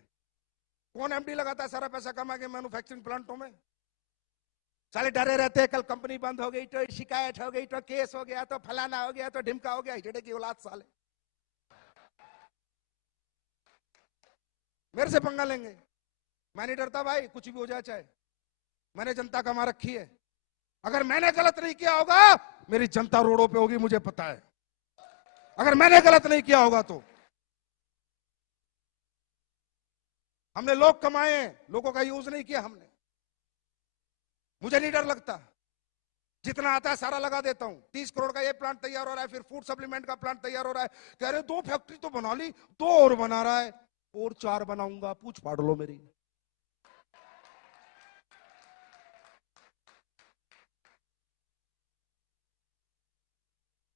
कौन एमडी लगाता है सारा पैसा कमा के मैन्युफैक्चरिंग प्लांटों में? साले डरे रहते हैं, कल कंपनी बंद हो गई तो शिकायत हो गई तो केस हो गया तो फलाना हो गया तो ढिमका हो गया। हिजड़े की औलाद साले मेरे से पंगा लेंगे। मैं नहीं डरता भाई, कुछ भी हो जाए चाहे। मैंने जनता कमा रखी है, अगर मैंने गलत नहीं किया होगा मेरी जनता रोडों पे होगी, मुझे पता है। अगर मैंने गलत नहीं किया होगा तो हमने लोग कमाए हैं, लोगों का यूज नहीं किया हमने। मुझे नहीं डर लगता, जितना आता है सारा लगा देता हूं। 30 करोड़ का ये प्लांट तैयार हो रहा है, फिर फूड सप्लीमेंट का प्लांट तैयार हो रहा है। कह रहे 2 फैक्ट्री तो बना ली, 2 और बना रहा है, और 4 बनाऊंगा, पूछ फाड़ लो मेरी।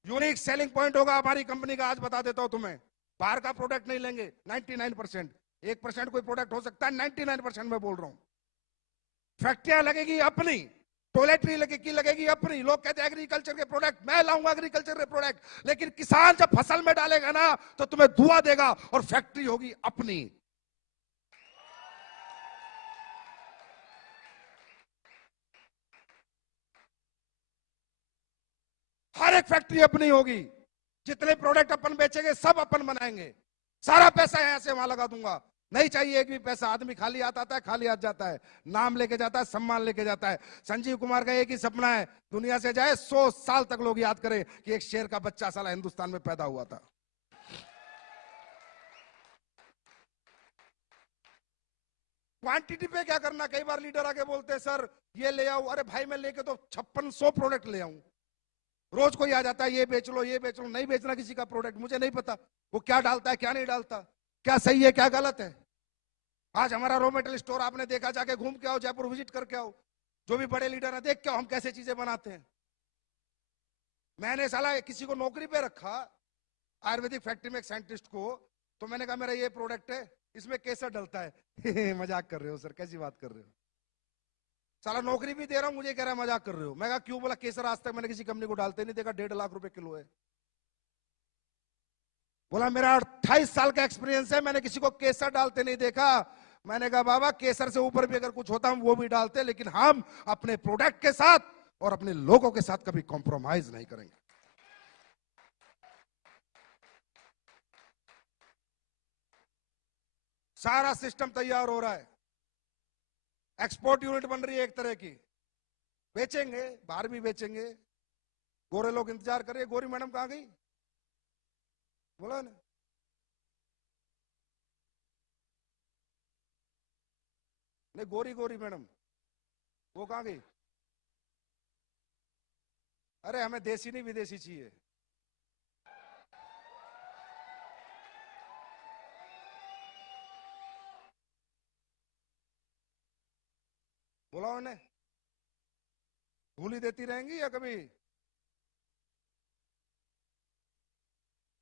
यूनिक सेलिंग पॉइंट होगा हमारी कंपनी का, आज बता देता हूं तुम्हें। बाहर का प्रोडक्ट नहीं लेंगे 99%, 1% कोई प्रोडक्ट हो सकता है, 99% मैं बोल रहा हूं। फैक्ट्रियां लगेगी अपनी, टॉयलेटरी लगेगी अपनी। लोग कहते हैं एग्रीकल्चर के प्रोडक्ट, मैं लाऊंगा एग्रीकल्चर के प्रोडक्ट, लेकिन किसान जब फसल में डालेगा ना तो तुम्हें धुआं देगा, और फैक्ट्री होगी अपनी। हर एक फैक्ट्री अपनी होगी, जितने प्रोडक्ट अपन बेचेंगे सब अपन बनाएंगे, सारा पैसा यहां से वहां लगा दूंगा, नहीं चाहिए एक भी पैसा। आदमी खाली हाथ आता है, खाली हाथ जाता है, नाम लेके जाता है, सम्मान लेके जाता है। संजीव कुमार का एक ही सपना है, दुनिया से जाए 100 साल तक लोग याद करें कि एक शेर का बच्चा साला हिंदुस्तान में पैदा हुआ था। क्वांटिटी पे क्या करना, कई बार लीडर आके बोलते हैं सर ये ले आओ, अरे भाई मैं लेके तो 5600 प्रोडक्ट ले आऊं, रोज कोई आ जाता है ये बेच लो ये बेच लो। नहीं बेचना किसी का प्रोडक्ट, मुझे नहीं पता वो क्या डालता है क्या नहीं डालता, क्या सही है क्या गलत है। आज हमारा रॉ मेटेरियल स्टोर आपने देखा, जाके घूम के आओ, जयपुर विजिट करके आओ, जो भी बड़े लीडर है देख के आओ हम कैसे चीजें बनाते हैं। मैंने साला किसी को नौकरी पे रखा आयुर्वेदिक फैक्ट्री में एक साइंटिस्ट को, तो मैंने कहा मेरा ये प्रोडक्ट है, इसमें केसर डलता है मजाक कर रहे हो सर, कैसी बात कर रहे हो, साला नौकरी भी दे रहा हूं, मुझे कह रहा है मजाक कर रहे हो। मैं कहा क्यों, बोला केसर आज तक मैंने किसी कंपनी को डालते नहीं देखा, 1.5 लाख रुपए किलो है। बोला मेरा 28 साल का एक्सपीरियंस है, मैंने किसी को केसर डालते नहीं देखा। मैंने कहा बाबा केसर से ऊपर भी अगर कुछ होता हम वो भी डालते, लेकिन हम अपने प्रोडक्ट के साथ और अपने लोगों के साथ कभी कॉम्प्रोमाइज नहीं करेंगे। सारा सिस्टम तैयार हो रहा है, एक्सपोर्ट यूनिट बन रही है एक तरह की, बेचेंगे बाहर भी बेचेंगे। गोरे लोग इंतजार कर रहे हैं, गोरी मैडम कहां गई, बोला ना। नहीं गोरी गोरी मैडम वो कहां गई, अरे हमें देसी नहीं विदेशी चाहिए। बोला उन्हें, भूली देती रहेंगी या कभी,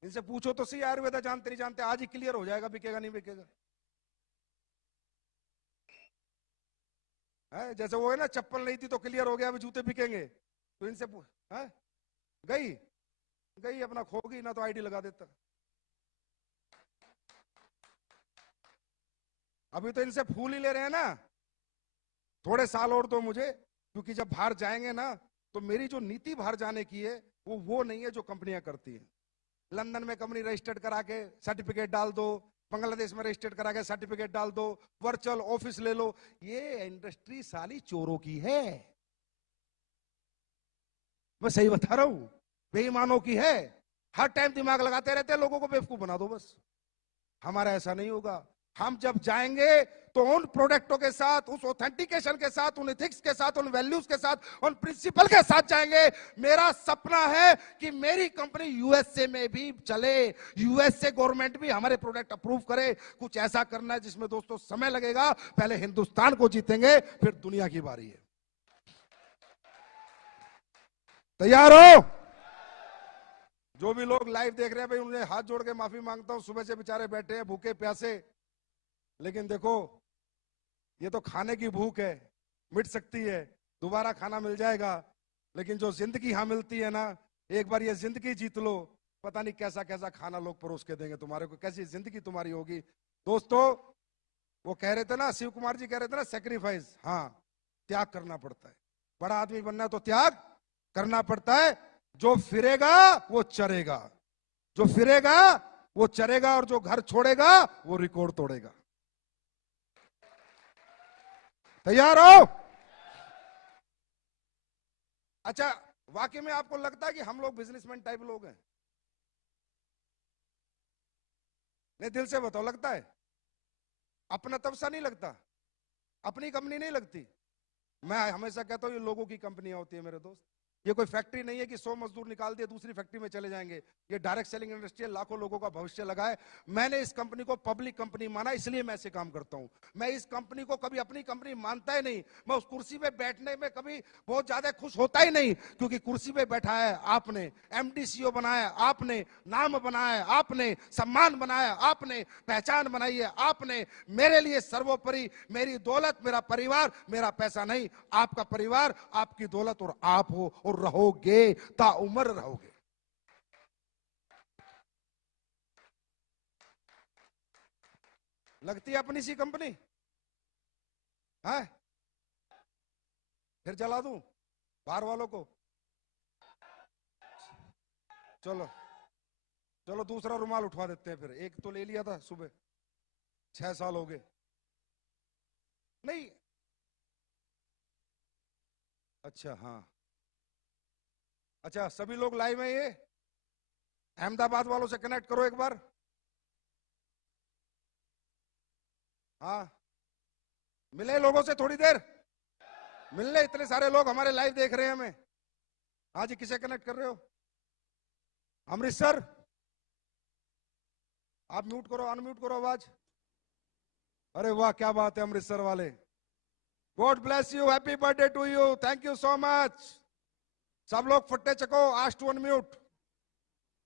इनसे पूछो तो सही आयुर्वेदा जानते नहीं जानते, आज ही क्लियर हो जाएगा बिकेगा नहीं बिकेगा। है जैसे वो है ना, चप्पल नहीं थी तो क्लियर हो गया अभी जूते बिकेंगे, तो इनसे है गई गई अपना खोगी ना, तो आईडी लगा देता। अभी तो इनसे फूल ही ले रहे हैं ना, थोड़े साल और दो मुझे, क्योंकि जब बाहर जाएंगे ना तो मेरी जो नीति बाहर जाने की है वो नहीं है जो कंपनियां करती हैं। लंदन में कंपनी रजिस्टर्ड करा के सर्टिफिकेट डाल दो, बांग्लादेश में रजिस्टर्ड करा के सर्टिफिकेट डाल दो, वर्चुअल ऑफिस ले लो, ये इंडस्ट्री साली चोरों की है, मैं सही बता रहा हूं, बेईमानों की है। हर टाइम दिमाग लगाते रहते हैं, लोगों को बेवकूफ बना दो बस। हमारा ऐसा नहीं होगा, हम जब जाएंगे तो उन प्रोडक्टों के साथ, उस ऑथेंटिकेशन के साथ, उन एथिक्स के साथ, उन वैल्यूज के साथ, उन प्रिंसिपल के साथ जाएंगे। मेरा सपना है कि मेरी कंपनी यूएसए में भी चले, यूएसए गवर्नमेंट भी हमारे प्रोडक्ट अप्रूव करे। कुछ ऐसा करना है जिसमें दोस्तों समय लगेगा, पहले हिंदुस्तान को जीतेंगे फिर दुनिया की बारी है। तैयार हो? जो भी लोग लाइव देख रहे हैं भाई उन्हें हाथ जोड़ के माफी मांगता हूं, सुबह से बेचारे बैठे हैं भूखे प्यासे, लेकिन देखो ये तो खाने की भूख है, मिट सकती है, दोबारा खाना मिल जाएगा, लेकिन जो जिंदगी यहां मिलती है ना, एक बार ये जिंदगी जीत लो, पता नहीं कैसा कैसा खाना लोग परोस के देंगे तुम्हारे को, कैसी जिंदगी तुम्हारी होगी। दोस्तों वो कह रहे थे ना, शिव कुमार जी कह रहे थे ना, सेक्रीफाइस, हाँ त्याग करना पड़ता है, बड़ा आदमी बनना है तो त्याग करना पड़ता है। जो फिरेगा वो चरेगा, जो फिरेगा वो चरेगा, और जो घर छोड़ेगा वो रिकॉर्ड तोड़ेगा। तैयार हो? अच्छा वाकई में आपको लगता है कि हम लोग बिजनेसमैन टाइप लोग हैं? नहीं दिल से बताओ, लगता है? अपना तब सा नहीं लगता, अपनी कंपनी नहीं लगती। मैं हमेशा कहता हूं ये लोगों की कंपनियां होती है मेरे दोस्त, ये कोई फैक्ट्री नहीं है कि 100 मजदूर निकाल दिए दूसरी फैक्ट्री में चले जाएंगे। ये डायरेक्ट सेलिंग इंडस्ट्री है, लाखों लोगों का भविष्य लगा है। मैंने इस कंपनी को पब्लिक कंपनी माना, इसलिए मैं ऐसे काम करता हूं। मैं इस कंपनी को कभी अपनी कंपनी मानता ही नहीं। मैं उस कुर्सी पे बैठने में कभी बहुत ज्यादा खुश होता ही नहीं, क्योंकि कुर्सी पे बैठा है आपने, एमडी सीईओ बनाया आपने, नाम बनाया आपने, सम्मान बनाया आपने, पहचान बनाई है आपने। मेरे लिए सर्वोपरि मेरी दौलत, मेरा परिवार, मेरा पैसा नहीं, आपका परिवार, आपकी दौलत और आप हो, और रहोगे, ताउम्र रहोगे। लगती है अपनी सी कंपनी है, फिर जला दूं बाहर वालों को? चलो चलो दूसरा रुमाल उठवा देते हैं फिर, एक तो ले लिया था सुबह, 6 साल हो गए। नहीं, अच्छा हाँ, अच्छा सभी लोग लाइव हैं। ये अहमदाबाद वालों से कनेक्ट करो एक बार। हाँ, मिले लोगों से थोड़ी देर, मिलने, इतने सारे लोग हमारे लाइव देख रहे हैं हमें। हाँ जी, किसे कनेक्ट कर रहे हो? अमृतसर, आप म्यूट करो, अनम्यूट करो आवाज। अरे वाह, क्या बात है अमृतसर वाले। God bless you, happy birthday to you, thank you so much. सब लोग फट्टे चको, आस्क टू अनम्यूट,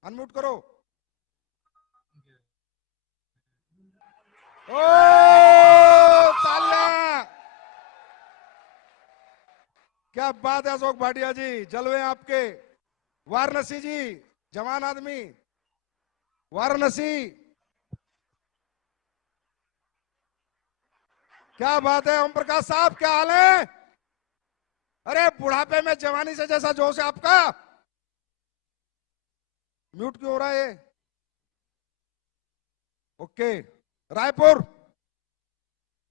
अनम्यूट करो। ओ तालियां, क्या बात है अशोक भाटिया जी, जलवे आपके। वाराणसी जी, जवान आदमी, वाराणसी, क्या बात है। ओम प्रकाश साहब, क्या हाल है? अरे बुढ़ापे में जवानी से जैसा जोश है आपका। म्यूट क्यों हो रहा है ये? ओके, रायपुर,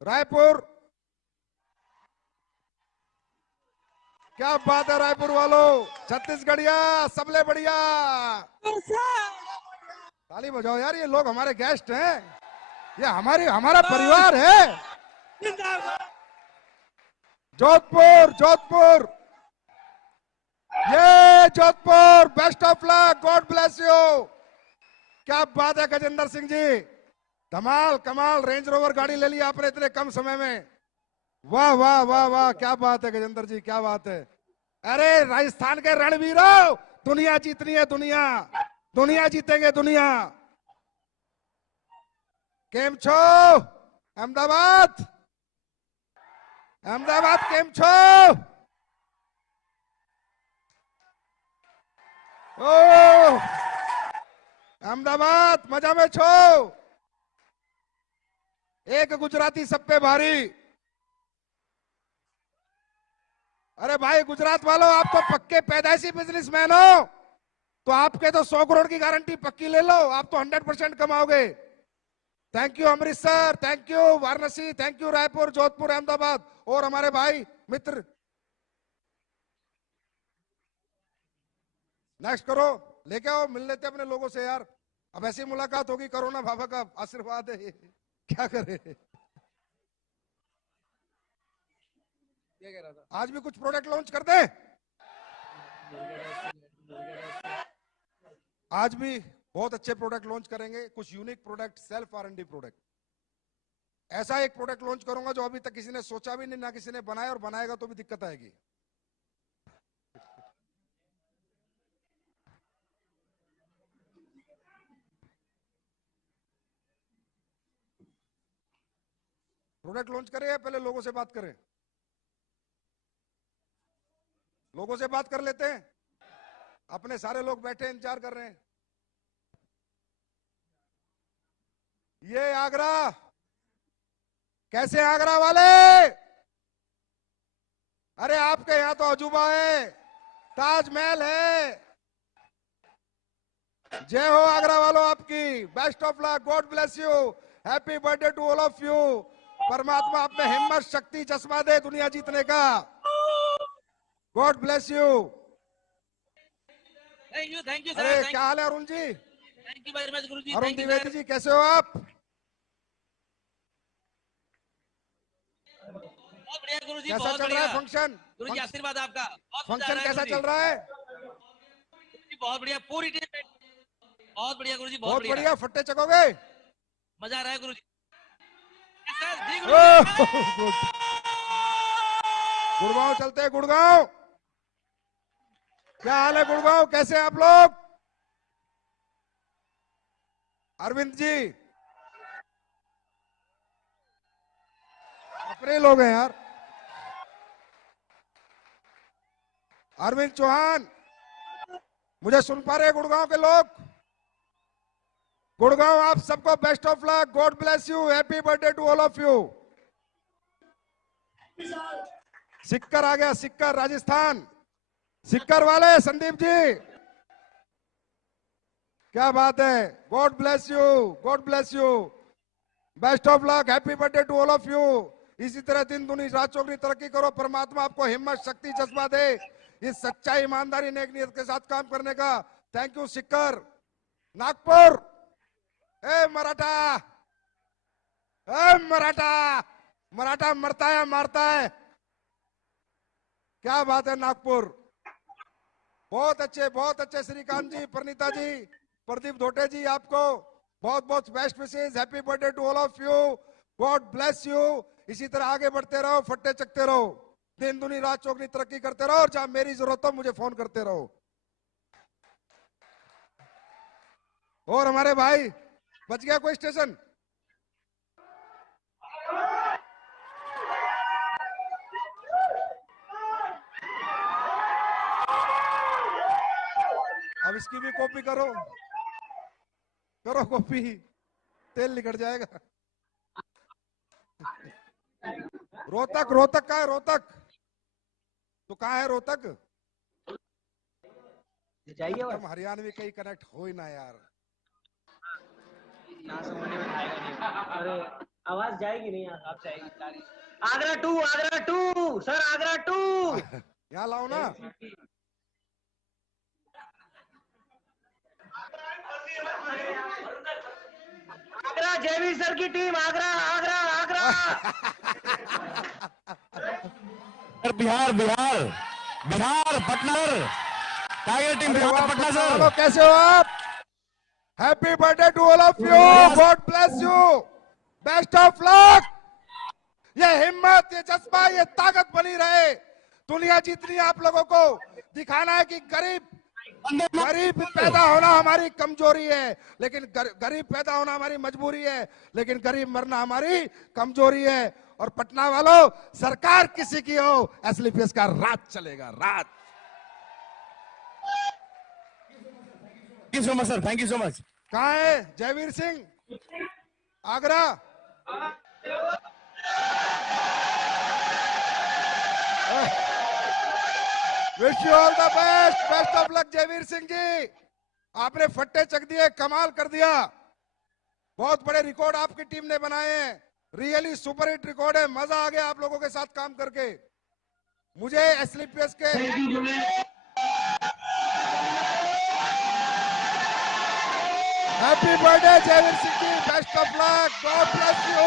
रायपुर, क्या बात है रायपुर वालों, छत्तीसगढ़िया, सबले बढ़िया, ताली बजाओ यार। ये लोग हमारे गेस्ट हैं, ये हमारा परिवार है। जोधपुर, जोधपुर, ये Jodhpur, best of luck, God bless you. क्या बात है गजेंद्र सिंह जी, धमाल कमाल, रेंज रोवर गाड़ी ले ली आपने इतने कम समय में। वाह वाह वाह वाह, क्या बात है गजेंद्र जी, क्या बात है। अरे राजस्थान के रणवीरों, दुनिया जीतनी है, दुनिया, दुनिया जीतेंगे, दुनिया। केम छो अहमदाबाद, अहमदाबाद केम छो? ओ अहमदाबाद मजा में छो। एक गुजराती सब पे भारी। अरे भाई गुजरात वालों, आप तो पक्के पैदाइशी बिजनेसमैन हो, तो आपके तो 100 करोड़ की गारंटी पक्की ले लो, आप तो 100% कमाओगे। Thank you Amritsar, thank you Varanasi, thank you Raipur, Jodhpur, Ahmedabad, और हमारे भाई मित्र। नेक्स्ट करो, लेके आओ, मिल लेते अपने लोगों से यार। अब ऐसी मुलाकात होगी, कोरोना बाबा का आशीर्वाद है, क्या करे। आज भी कुछ प्रोडक्ट लॉन्च कर दे, आज भी बहुत अच्छे प्रोडक्ट लॉन्च करेंगे, कुछ unique product, self R&D product. ऐसा एक प्रोडक्ट लॉन्च करूंगा जो अभी तक किसी ने सोचा भी नहीं, ना किसी ने बनाया, और बनाएगा तो भी दिक्कत आएगी। प्रोडक्ट लॉन्च करें या पहले लोगों से बात करें? लोगों से बात कर लेते हैं, अपने सारे लोग बैठे इंतजार कर रहे हैं। ये आगरा, कैसे आगरा वाले? अरे आपके यहां तो अजूबा है, ताजमहल है। जय हो आगरा वालों आपकी, best of luck, God bless you, happy birthday to all of you. परमात्मा आप में हिम्मत, शक्ति, जज्बा दे दुनिया जीतने का। God bless you. Thank you अरे सर। क्या हाल है Arun ji? Thank you very much गुरु जी। अरुण द्विवेदी जी, कैसे हो आप? बहुत बढ़िया गुरु जी, कैसा बहुत चल रहा है बढ़िया। फंक्शन? गुरु जी आशीर्वाद आपका। बहुत मजा आ फंक्शन रहा है कैसा गुरु जी। चल रहा है? गुरु जी बहुत बढ़िया, पूरी टीम बहुत बढ़िया गुरु जी, बहुत बढ़िया, फट्टे चकोगे? मजा आ रहा है गुरु जी। Yes, sir, जी गुरु ओह, जी। गुड़गांव चलते हैं, गुड़गांव। क्या हाल है गुड़गांव, कैसे हैं आप लोग? अरविंद जी, अपने लोग हैं यार। अरविंद चौहान, मुझे सुन पा रहे हैं गुड़गांव के लोग? गुड़गांव आप सबको best of luck, God bless you, happy birthday to all of you. Sikar आ गया, सिक्कर, राजस्थान, सिक्कर वाले संदीप जी, क्या बात है, God bless you, God bless you, best of luck, happy birthday to all of you. इसी तरह दिन दुनी रात चौगनी तरक्की करो, परमात्मा आपको हिम्मत शक्ति जज्बा दे इस सच्चाई ईमानदारी नेक नियत के साथ काम करने का। थैंक यू सिक्कर नागपुर। ए मराठा, ए मराठा, मराठा मरता है मारता है। क्या बात है नागपुर, बहुत अच्छे श्रीकांत जी, परिणीता जी, प्रदीप धोटे जी, आपको बहुत बहुत बेस्ट विशेष, happy birthday to all of you, God bless you. इसी तरह आगे बढ़ते रहो, फट्टे चकते रहो, दिन दुनी रात चौगनी तरक्की करते रहो, और जहां मेरी जरूरत हो मुझे फोन करते रहो। और हमारे भाई बच गया कोई स्टेशन? अब इसकी भी कॉपी करो, करो कॉपी, तेल निकल जाएगा। रोहतक, रोहतक का है रोहतक, तो कहाँ है रोहतक? जाइए हम हरियाणवी कहीं कनेक्ट हो ही ना यार। यहाँ से होने में आएगा नहीं। अरे आवाज जाएगी नहीं, आप जाएगी। Agra two sir, Agra two. यहाँ लाओ ना। आगरा, जयवीर सर की team, Agra Agra Agra. Bihar Bihar Bihar Patna, tiger team Bihar Patna sir. कैसे हो आप? Happy birthday to all of you, God bless you, best of luck. ये हिम्मत, ये जज्बा, ये ताकत बनी रहे। दुनिया जितनी आप लोगों को दिखाना है कि गरीब पैदा होना हमारी कमजोरी है, लेकिन गरीब पैदा होना हमारी मजबूरी है, लेकिन गरीब मरना हमारी कमजोरी है। और पटना वालों, सरकार किसी की हो, एसलीपीएस का राज चलेगा, राज। Thank you so much sir, thank you so much. कहाँ है Jaiveer Singh? Agra. Wish you all the best, best of luck Jaiveer Singh ji. आपने फट्टे चक दिए, कमाल कर दिया। बहुत बड़े रिकॉर्ड आपकी टीम ने बनाए हैं, रियली सुपर हिट रिकॉर्ड है। मजा आ गया आप लोगों के साथ काम करके। मुझे एसलीपीएस के happy birthday Jaiveer Singh ji, best of luck, God bless you.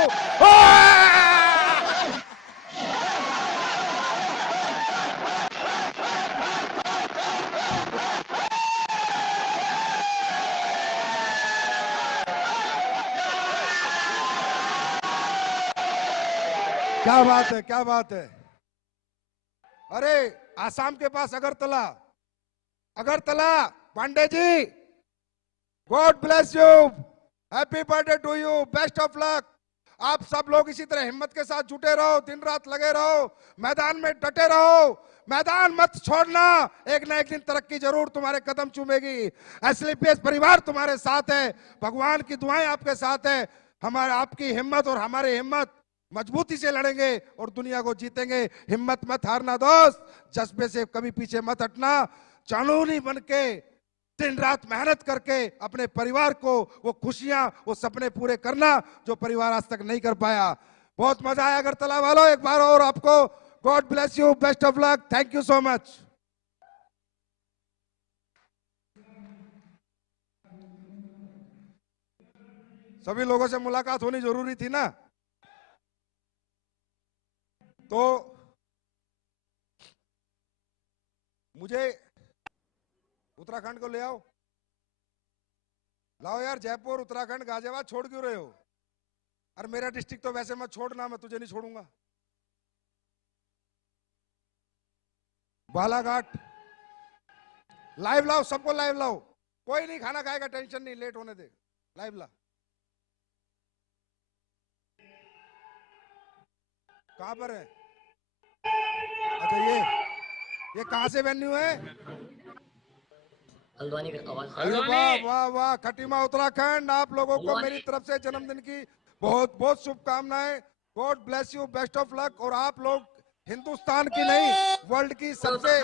क्या बात है, क्या बात है। अरे आसाम के पास Agartala, Agartala Pandey ji, God bless you, happy birthday to you, best of luck. आप सब लोग इसी तरह हिम्मत के साथ जुटे रहो, दिन रात लगे रहो, मैदान में डटे रहो, मैदान मत छोड़ना। एक ना एक दिन तरक्की जरूर तुम्हारे कदम चूमेगी। एसलीपीएस परिवार तुम्हारे साथ है, भगवान की दुआएं आपके साथ है। हमारे आपकी हिम्मत और हमारी हिम्मत मजबूती से लड़ेंगे और दुनिया को जीतेंगे। हिम्मत मत हारना दोस्त, जज्बे से कभी पीछे मत हटना। चालूनी बन के दिन रात मेहनत करके अपने परिवार को वो खुशियां, वो सपने पूरे करना जो परिवार आज तक नहीं कर पाया। बहुत मजा आया अगरतला वालों, एक बार और आपको God bless you, best of luck, thank you so much. सभी लोगों से मुलाकात होनी जरूरी थी ना, तो मुझे उत्तराखंड को ले आओ, लाओ यार। जयपुर, उत्तराखंड, गाजियाबाद छोड़ क्यों रहे हो? अरे मेरा डिस्ट्रिक्ट तो वैसे मत छोड़ना, मैं तुझे नहीं छोड़ूंगा। बालाघाट लाइव लाओ, सबको लाइव लाओ। कोई नहीं खाना खाएगा, टेंशन नहीं, लेट होने दे, लाइव ला। कहां पर है? अच्छा ये कहां से वेन्यू है? हल्द्वानी का आवाज। अरे वाह वाह वाह, खटीमा उत्तराखंड। आप लोगों को मेरी तरफ से जन्मदिन की बहुत बहुत शुभकामनाएं। God bless you, best of luck. और आप लोग हिंदुस्तान की नहीं, वर्ल्ड की सबसे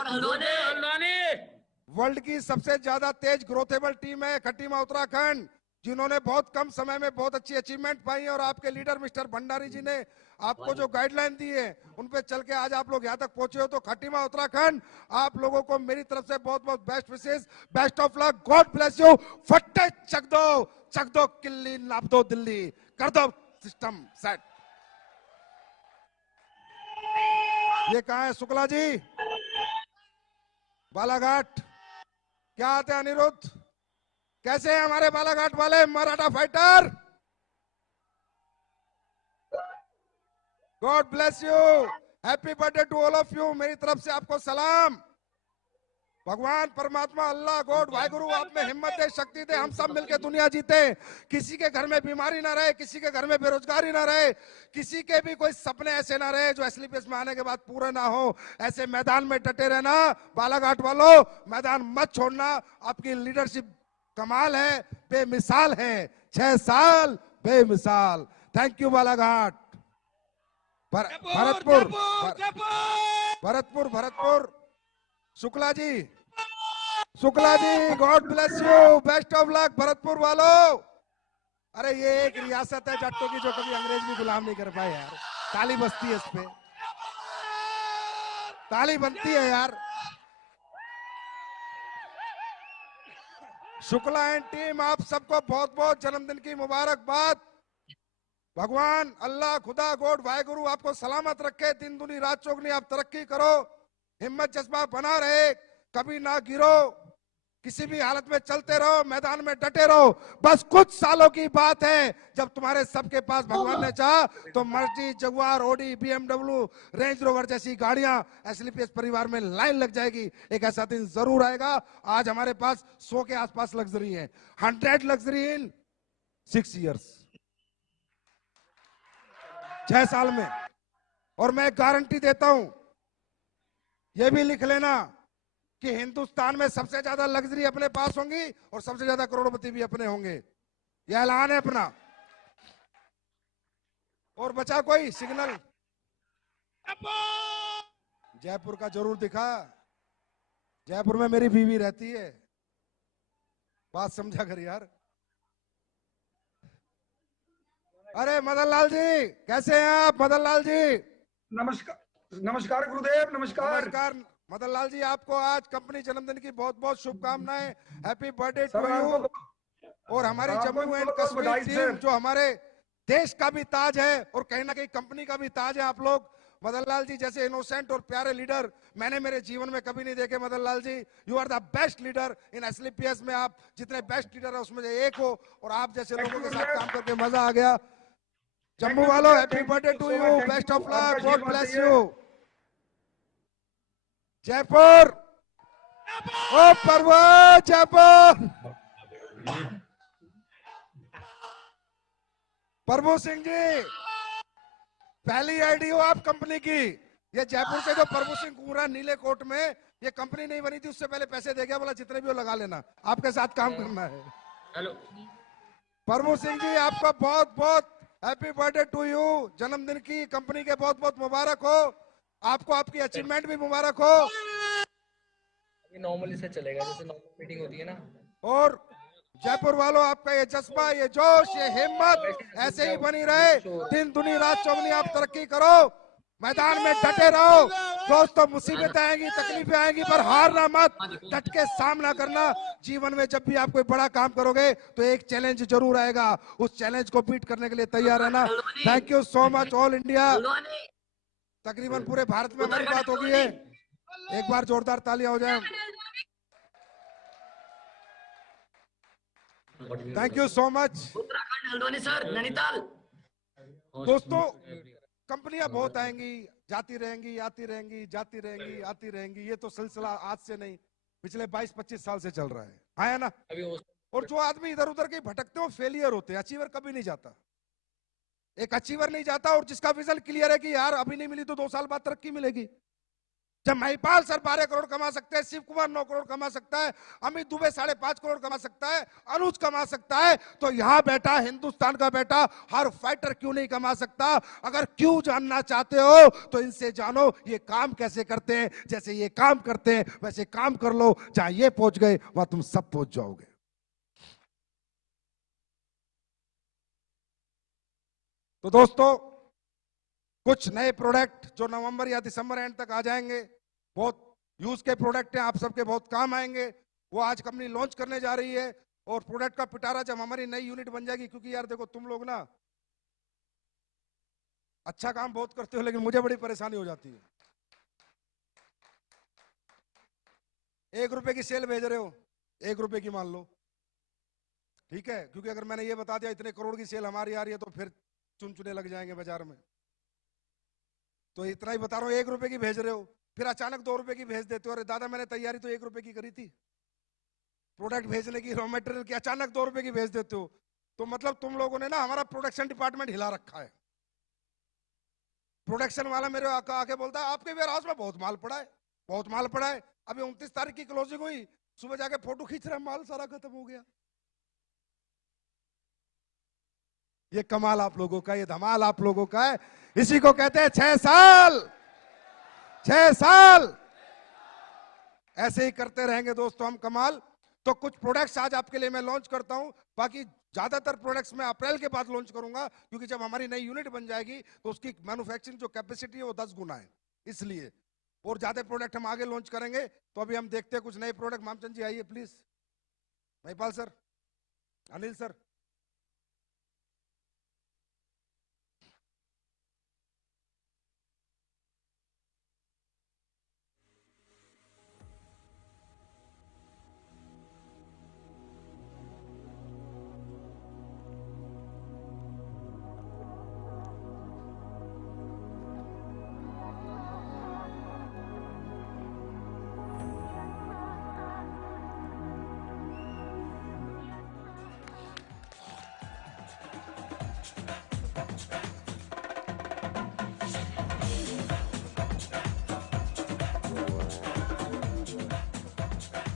वर्ल्ड की सबसे ज्यादा तेज ग्रोथेबल टीम है खटीमा उत्तराखंड, जिन्होंने बहुत कम समय में बहुत अच्छी अचीवमेंट पाई और आपके लीडर मिस्टर भंडारी जी ने आपको जो गाइडलाइन दी है उन पे चल के आज आप लोग यहाँ तक पहुंचे हो। तो खटीमा उत्तराखंड, आप लोगों को मेरी तरफ से बहुत बहुत बेस्ट विशेष, best of luck, God bless you. फट्टे चक दो किल्ली, नाप दो दिल्ली, कर दो सिस्टम सेट। ये कहा है शुक्ला जी, बालाघाट। क्या आते हैं अनिरुद्ध, कैसे हैं हमारे बालाघाट वाले Maratha fighter? God bless you, happy birthday to all of you. मेरी तरफ से आपको सलाम। भगवान परमात्मा अल्लाह गॉड वाहिगुरु आप में हिम्मत दे, शक्ति दे, हम सब मिलकर दुनिया जीते। किसी के घर में बीमारी ना रहे, किसी के घर में बेरोजगारी ना रहे, किसी के भी कोई सपने ऐसे ना रहे जो एसलीपीएस में आने के बाद पूरे ना हो। ऐसे मैदान में डटे रहना बालाघाट वालों, मैदान मत छोड़ना। आपकी लीडरशिप कमाल है, बेमिसाल है। 6 साल बेमिसाल। Thank you Balaghat. Bharatpur Shukla ji, God bless you, best of luck Bharatpur वालों। अरे ये एक रियासत है जट्टों की जो कभी अंग्रेज भी गुलाम नहीं कर पाए यार। ताली बजती है, इस पे ताली बनती है यार। शुक्ला एंड टीम, आप सबको बहुत बहुत जन्मदिन की मुबारकबाद। भगवान अल्लाह खुदा गॉड वाहिगुरु आपको सलामत रखे, दिन दुनी रात चौगनी आप तरक्की करो, हिम्मत जज्बा बना रहे, कभी ना गिरो, किसी भी हालत में चलते रहो, मैदान में डटे रहो। बस कुछ सालों की बात है जब तुम्हारे सबके पास भगवान ने चाहा तो मर्जी, Jaguar, Audi, BMW, Range Rover जैसी गाड़ियां एसलीपीएस परिवार में लाइन लग जाएगी। एक ऐसा दिन जरूर आएगा। आज हमारे पास 100 के आसपास लग्जरी है, 100 लग्जरी इन 6 इयर्स, 6 साल में। और मैं गारंटी देता हूं, यह भी लिख लेना कि हिंदुस्तान में सबसे ज्यादा लग्जरी अपने पास होंगी और सबसे ज्यादा करोड़पति भी अपने होंगे। यह ऐलान है अपना। और बचा कोई सिग्नल? जयपुर का जरूर दिखा। जयपुर में मेरी बीवी रहती है, बात समझा कर यार। अरे मदन लाल जी, कैसे हैं आप? मदन लाल जी नमस्कार गुरुदेव, नमस्कार। मदन लाल जी, आपको आज कंपनी जन्मदिन की बहुत बहुत शुभकामनाएं। Happy birthday to you. और हमारी जम्मू एंड कश्मीर टीम जो हमारे देश का भी ताज है और कहीं ना कहीं कंपनी का भी ताज है आप लोग। मदन लाल जी जैसे इनोसेंट और प्यारे लीडर मैंने मेरे जीवन में कभी नहीं देखे। Madan Lal ji, you are the best leader in SLPS में। आप जितने बेस्ट लीडर है उसमें एक हो और आप जैसे लोगों के साथ काम करके मजा आ गया। जम्मू वालों, happy birthday to you, best of luck, God bless you. Jaipur, ओ पर्वत जयपुर। प्रभु सिंह जी, पहली आईडी हो आप कंपनी की। ये जयपुर से जो प्रभु सिंह घूम रहा नीले कोट में, ये कंपनी नहीं बनी थी उससे पहले पैसे दे गया, बोला जितने भी हो लगा लेना, आपके साथ काम करना है। हेलो प्रभु सिंह जी, आपका बहुत बहुत हैप्पी बर्थडे टू यू। जन्मदिन की कंपनी के बहुत बहुत मुबारक हो। आपको आपकी अचीवमेंट भी मुबारक हो। ये नॉर्मली से चलेगा, जैसे नॉर्मल मीटिंग होती है ना। और जयपुर वालों, आपका ये जज्बा, ये जोश, ये हिम्मत ऐसे ही बनी रहे। दिन दुनी रात चौगनी आप तरक्की करो, मैदान में डटे रहो। दोस्तों, मुसीबतें आएंगी, तकलीफें आएंगी, पर हारना मत, डट के सामना करना। जीवन में जब भी आप कोई बड़ा काम करोगे तो एक चैलेंज जरूर आएगा, उस चैलेंज को बीट करने के लिए तैयार रहना। Thank you so much all India. तकरीबन पूरे भारत में हमारी बात होगी है। एक बार जोरदार तालियां हो जाए। Thank you so much. Uttarakhand, Haldwani sir, Nainital. दोस्तों, कंपनियां बहुत आएंगी, जाती रहेंगी, आती रहेंगी, जाती रहेंगी, आती रहेंगी। ये तो सिलसिला आज से नहीं, पिछले 22-25 साल से चल रहा है, आया ना। और जो आदमी इधर उधर के भटकते हो, फेलियर होते हैं। अचीवर कभी नहीं जाता। एक अचीवर नहीं जाता और जिसका विजन क्लियर है कि यार अभी नहीं मिली तो 2 साल बाद तरक्की मिलेगी। जब महिपाल सर 12 करोड़ कमा सकते हैं, शिव कुमार 9 करोड़ कमा सकता है, अमित दुबे 5.5 करोड़ कमा सकता है, अनुज कमा सकता है, तो यहां बैठा हिंदुस्तान का बेटा हर फाइटर क्यों नहीं कमा सकता? अगर क्यों जानना चाहते हो तो इनसे जानो ये काम कैसे करते हैं। जैसे ये काम करते हैं वैसे काम कर लो, जहां ये पहुंच गए वहां तुम सब पहुंच जाओगे। तो दोस्तों, कुछ नए प्रोडक्ट जो नवंबर या दिसंबर एंड तक आ जाएंगे, बहुत यूज के प्रोडक्ट हैं, आप सबके बहुत काम आएंगे, वो आज कंपनी लॉन्च करने जा रही है। और प्रोडक्ट का पिटारा जब हमारी नई यूनिट बन जाएगी, क्योंकि यार देखो तुम लोग ना अच्छा काम बहुत करते हो, लेकिन मुझे बड़ी परेशानी हो जाती है। 1 रुपए की सेल भेज रहे हो, 1 रुपए की मान लो, ठीक है, क्योंकि अगर मैंने ये बता दिया इतने करोड़ की सेल हमारी आ रही है तो फिर चुनचुने लग जाएंगे बाजार में। तो इतना ही बता रहा हूं, 1 रुपए की भेज रहे हो, फिर अचानक 2 रुपए की भेज देते हो। अरे दादा, मैंने तैयारी तो 1 रुपए की करी थी, प्रोडक्ट भेजने की, रॉ मटेरियल की, अचानक 2 रुपए की भेज देते हो। तो मतलब तुम लोगों ने ना हमारा प्रोडक्शन डिपार्टमेंट हिला रखा है। प्रोडक्शन वाला मेरे आके बोलता है आपके वेयर हाउस में बहुत माल पड़ा है, बहुत माल पड़ा है। अभी 29 तारीख की क्लोजिंग हुई, सुबह जाके फोटो खींच रहे हैं, माल सारा खत्म हो गया। ये कमाल आप लोगों का, ये धमाल आप लोगों का है। इसी को कहते हैं 6 साल, 6 साल ऐसे ही करते रहेंगे दोस्तों हम कमाल। तो कुछ प्रोडक्ट्स आज आपके लिए मैं लॉन्च करता हूं, बाकी ज्यादातर प्रोडक्ट्स मैं अप्रैल के बाद लॉन्च करूंगा, क्योंकि जब हमारी नई यूनिट बन जाएगी तो उसकी मैन्युफैक्चरिंग जो कैपेसिटी है वो 10 गुना है, इसलिए और ज्यादा प्रोडक्ट हम आगे लॉन्च करेंगे। तो अभी हम देखते हैं कुछ नए प्रोडक्ट। मामचंद जी आइए please, Mahipal sir, Anil sir.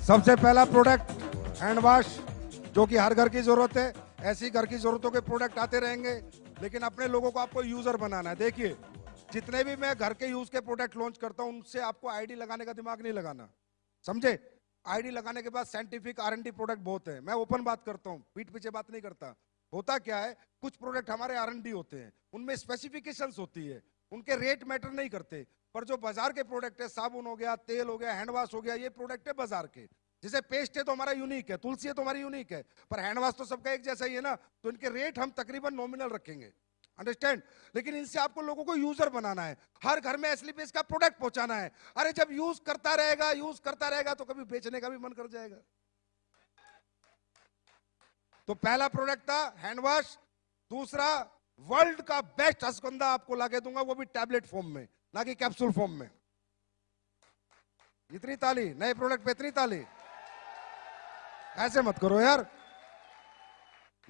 सबसे पहला प्रोडक्ट हैंड वॉश, जो कि हर घर की जरूरत है। ऐसी घर की जरूरतों के प्रोडक्ट आते रहेंगे, लेकिन अपने लोगों को आपको यूजर बनाना है। देखिए, जितने भी मैं घर के यूज के प्रोडक्ट लॉन्च करता हूं, उनसे आपको आईडी लगाने का दिमाग नहीं लगाना, समझे? आईडी लगाने के बाद साइंटिफिक R&D प्रोडक्ट बहुत है। मैं ओपन बात करता हूं, पीठ पीछे बात नहीं करता। होता क्या है, कुछ प्रोडक्ट हमारे R&D होते हैं, उनमें स्पेसिफिकेशंस होती है, उनके रेट मैटर नहीं करते। पर जो बाजार के प्रोडक्ट है, साबुन हो गया, तेल हो गया, हैंड वॉश हो गया, ये प्रोडक्ट है बाजार के। जैसे पेस्ट है तो हमारा यूनिक है, तुलसी है तो हमारी यूनिक है, पर हैंड वॉश तो सबका एक जैसा ही है ना, तो इनके रेट हम तकरीबन नॉमिनल रखेंगे, अंडरस्टैंड? लेकिन इनसे आपको लोगों को यूजर बनाना है, हर घर में एसलीपीएस का प्रोडक्ट पहुंचाना है। अरे जब यूज करता रहेगा तो कभी बेचने का भी मन कर जाएगा। तो पहला प्रोडक्ट था हैंड वॉश। दूसरा, वर्ल्ड का बेस्ट अश्वगंधा आपको लाके दूंगा, वो भी टैबलेट फॉर्म में, ना कि कैप्सूल फॉर्म में। इतनी ताली नए प्रोडक्ट पे, इतनी ताली ऐसे मत करो यार।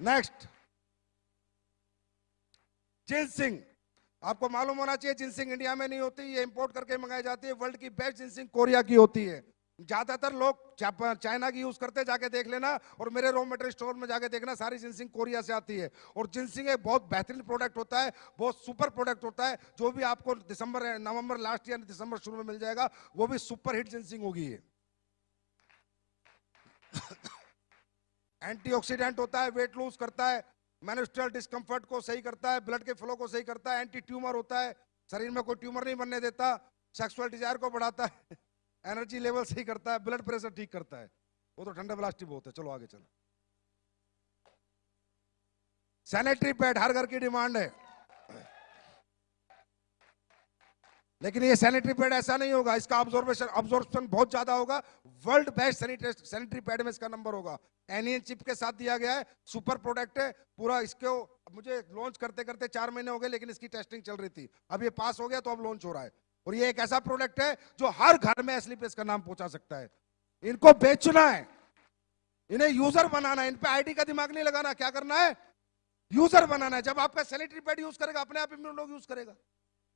Next, ginseng. आपको मालूम होना चाहिए जिनसिंग इंडिया में नहीं होती, ये इंपोर्ट करके मंगाई जाती है। वर्ल्ड की बेस्ट जिनसिंग कोरिया की होती है। ज्यादातर लोग चाइना की यूज करते हैं, जाके देख लेना, और मेरे रॉ मटेरियल स्टोर में जाके देखना, सारी जिनसिंग कोरिया से आती है। और जिनसिंग एक बहुत बेहतरीन प्रोडक्ट होता है, बहुत सुपर प्रोडक्ट होता है, जो भी आपको नवंबर लास्ट या दिसंबर शुरू में मिल जाएगा, वो भी सुपर हिट जिनसिंग होगी। ये एंटीऑक्सीडेंट होता है, वेट लूज करता है, मेंस्ट्रुअल डिस्कंफर्ट को सही करता है, ब्लड के फ्लो को सही करता है, एंटी ट्यूमर होता है, शरीर में कोई ट्यूमर नहीं बनने देता, सेक्सुअल डिजायर को बढ़ाता है, एनर्जी लेवल सही करता है, ब्लड प्रेशर ठीक करता है। वो तो ठंडा ब्लास्ट ही बहुत है। चलो आगे चलो। सैनिटरी पैड हर घर की डिमांड है, लेकिन ये सैनिटरी पैड ऐसा नहीं होगा, इसका अब्जॉर्प्शन बहुत ज्यादा होगा। वर्ल्ड बेस्ट सैनिटरी पैड में इसका नंबर होगा। एनियन चिप के साथ दिया गया है, सुपर प्रोडक्ट है पूरा। इसको मुझे लॉन्च करते करते 4 महीने हो गए, लेकिन इसकी टेस्टिंग चल रही थी, अब ये पास हो गया तो अब लॉन्च हो रहा है। और ये एक ऐसा प्रोडक्ट है जो हर घर में एसलीपीएस का नाम पहुंचा सकता है। इनको बेचना है, इन्हें यूजर बनाना है, इन पे आईडी का दिमाग नहीं लगाना। क्या करना है? यूजर बनाना है। जब आपका सैनिटरी पैड यूज करेगा, अपने आप इम्यून लोग यूज करेगा,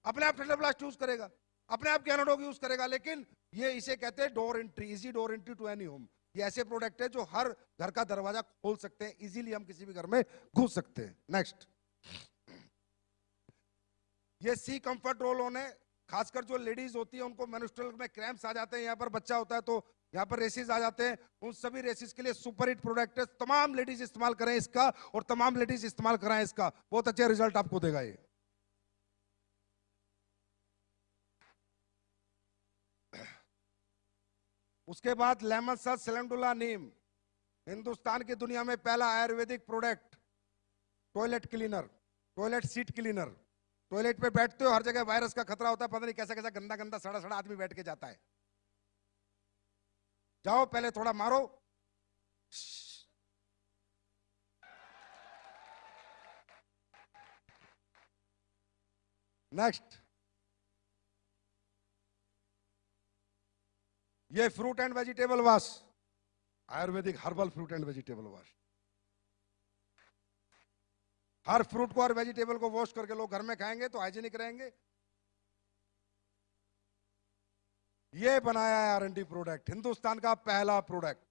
अपने आप ठंडा ब्लास्ट यूज करेगा, अपने आप गैनोडॉग यूज करेगा, लेकिन ये इसे कहते हैं door entry, easy door entry to any home. ये ऐसे प्रोडक्ट है जो हर घर का दरवाजा खोल सकते हैं, इजीली हम किसी भी घर में घुस सकते हैं। नेक्स्ट, ये सी कंफर्ट रोल ऑन है। खासकर जो लेडीज होती है उनको मेंस्ट्रुअल में क्रैम्प्स आ जाते हैं, यहाँ पर बच्चा होता है तो यहाँ पर रेसिस आ जाते हैं, उन सभी रेसिस के लिए सुपर हिट प्रोडक्ट है। तमाम लेडीज इस्तेमाल करें इसका और तमाम लेडीज इस्तेमाल कराएं इसका, बहुत अच्छे रिजल्ट आपको देगा ये। उसके बाद लेमन सल्ट सेलेंडुला नीम, हिंदुस्तान की दुनिया में पहला Ayurvedic product. Toilet cleaner, toilet seat cleaner. Toilet पे बैठते हो, हर जगह वायरस का खतरा होता है, पता नहीं कैसा कैसा गंदा गंदा सड़ा सड़ा आदमी बैठ के जाता है। जाओ पहले थोड़ा मारो, नेक्स्ट, ये fruit and vegetable wash, Ayurvedic herbal fruit and vegetable wash. Her fruit को और वेजिटेबल को वॉश करके लोग घर में खाएंगे तो हाइजीनिक रहेंगे। ये बनाया है R&D प्रोडक्ट, हिंदुस्तान का पहला प्रोडक्ट।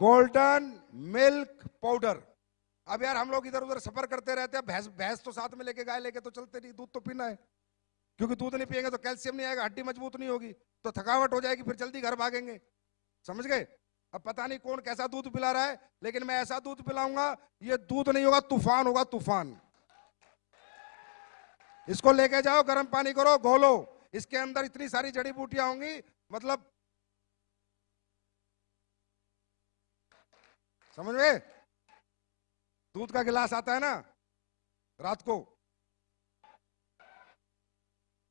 Golden milk powder. अब यार हम लोग इधर उधर सफर करते रहते हैं, भैंस भैंस तो साथ में लेके, गाय लेके तो चलते नहीं, दूध तो पीना है, क्योंकि दूध नहीं पिएंगे तो कैल्शियम नहीं आएगा, हड्डी मजबूत नहीं होगी, तो थकावट हो जाएगी, फिर जल्दी घर भागेंगे। समझ गए? अब पता नहीं कौन कैसा दूध पिला रहा है, लेकिन मैं ऐसा दूध पिलाऊंगा, ये दूध नहीं होगा, तूफान होगा, तूफान। इसको लेके जाओ, गर्म पानी करो, घोलो, इसके अंदर इतनी सारी जड़ी बूटियां होंगी, मतलब समझ में? दूध का गिलास आता है ना रात को,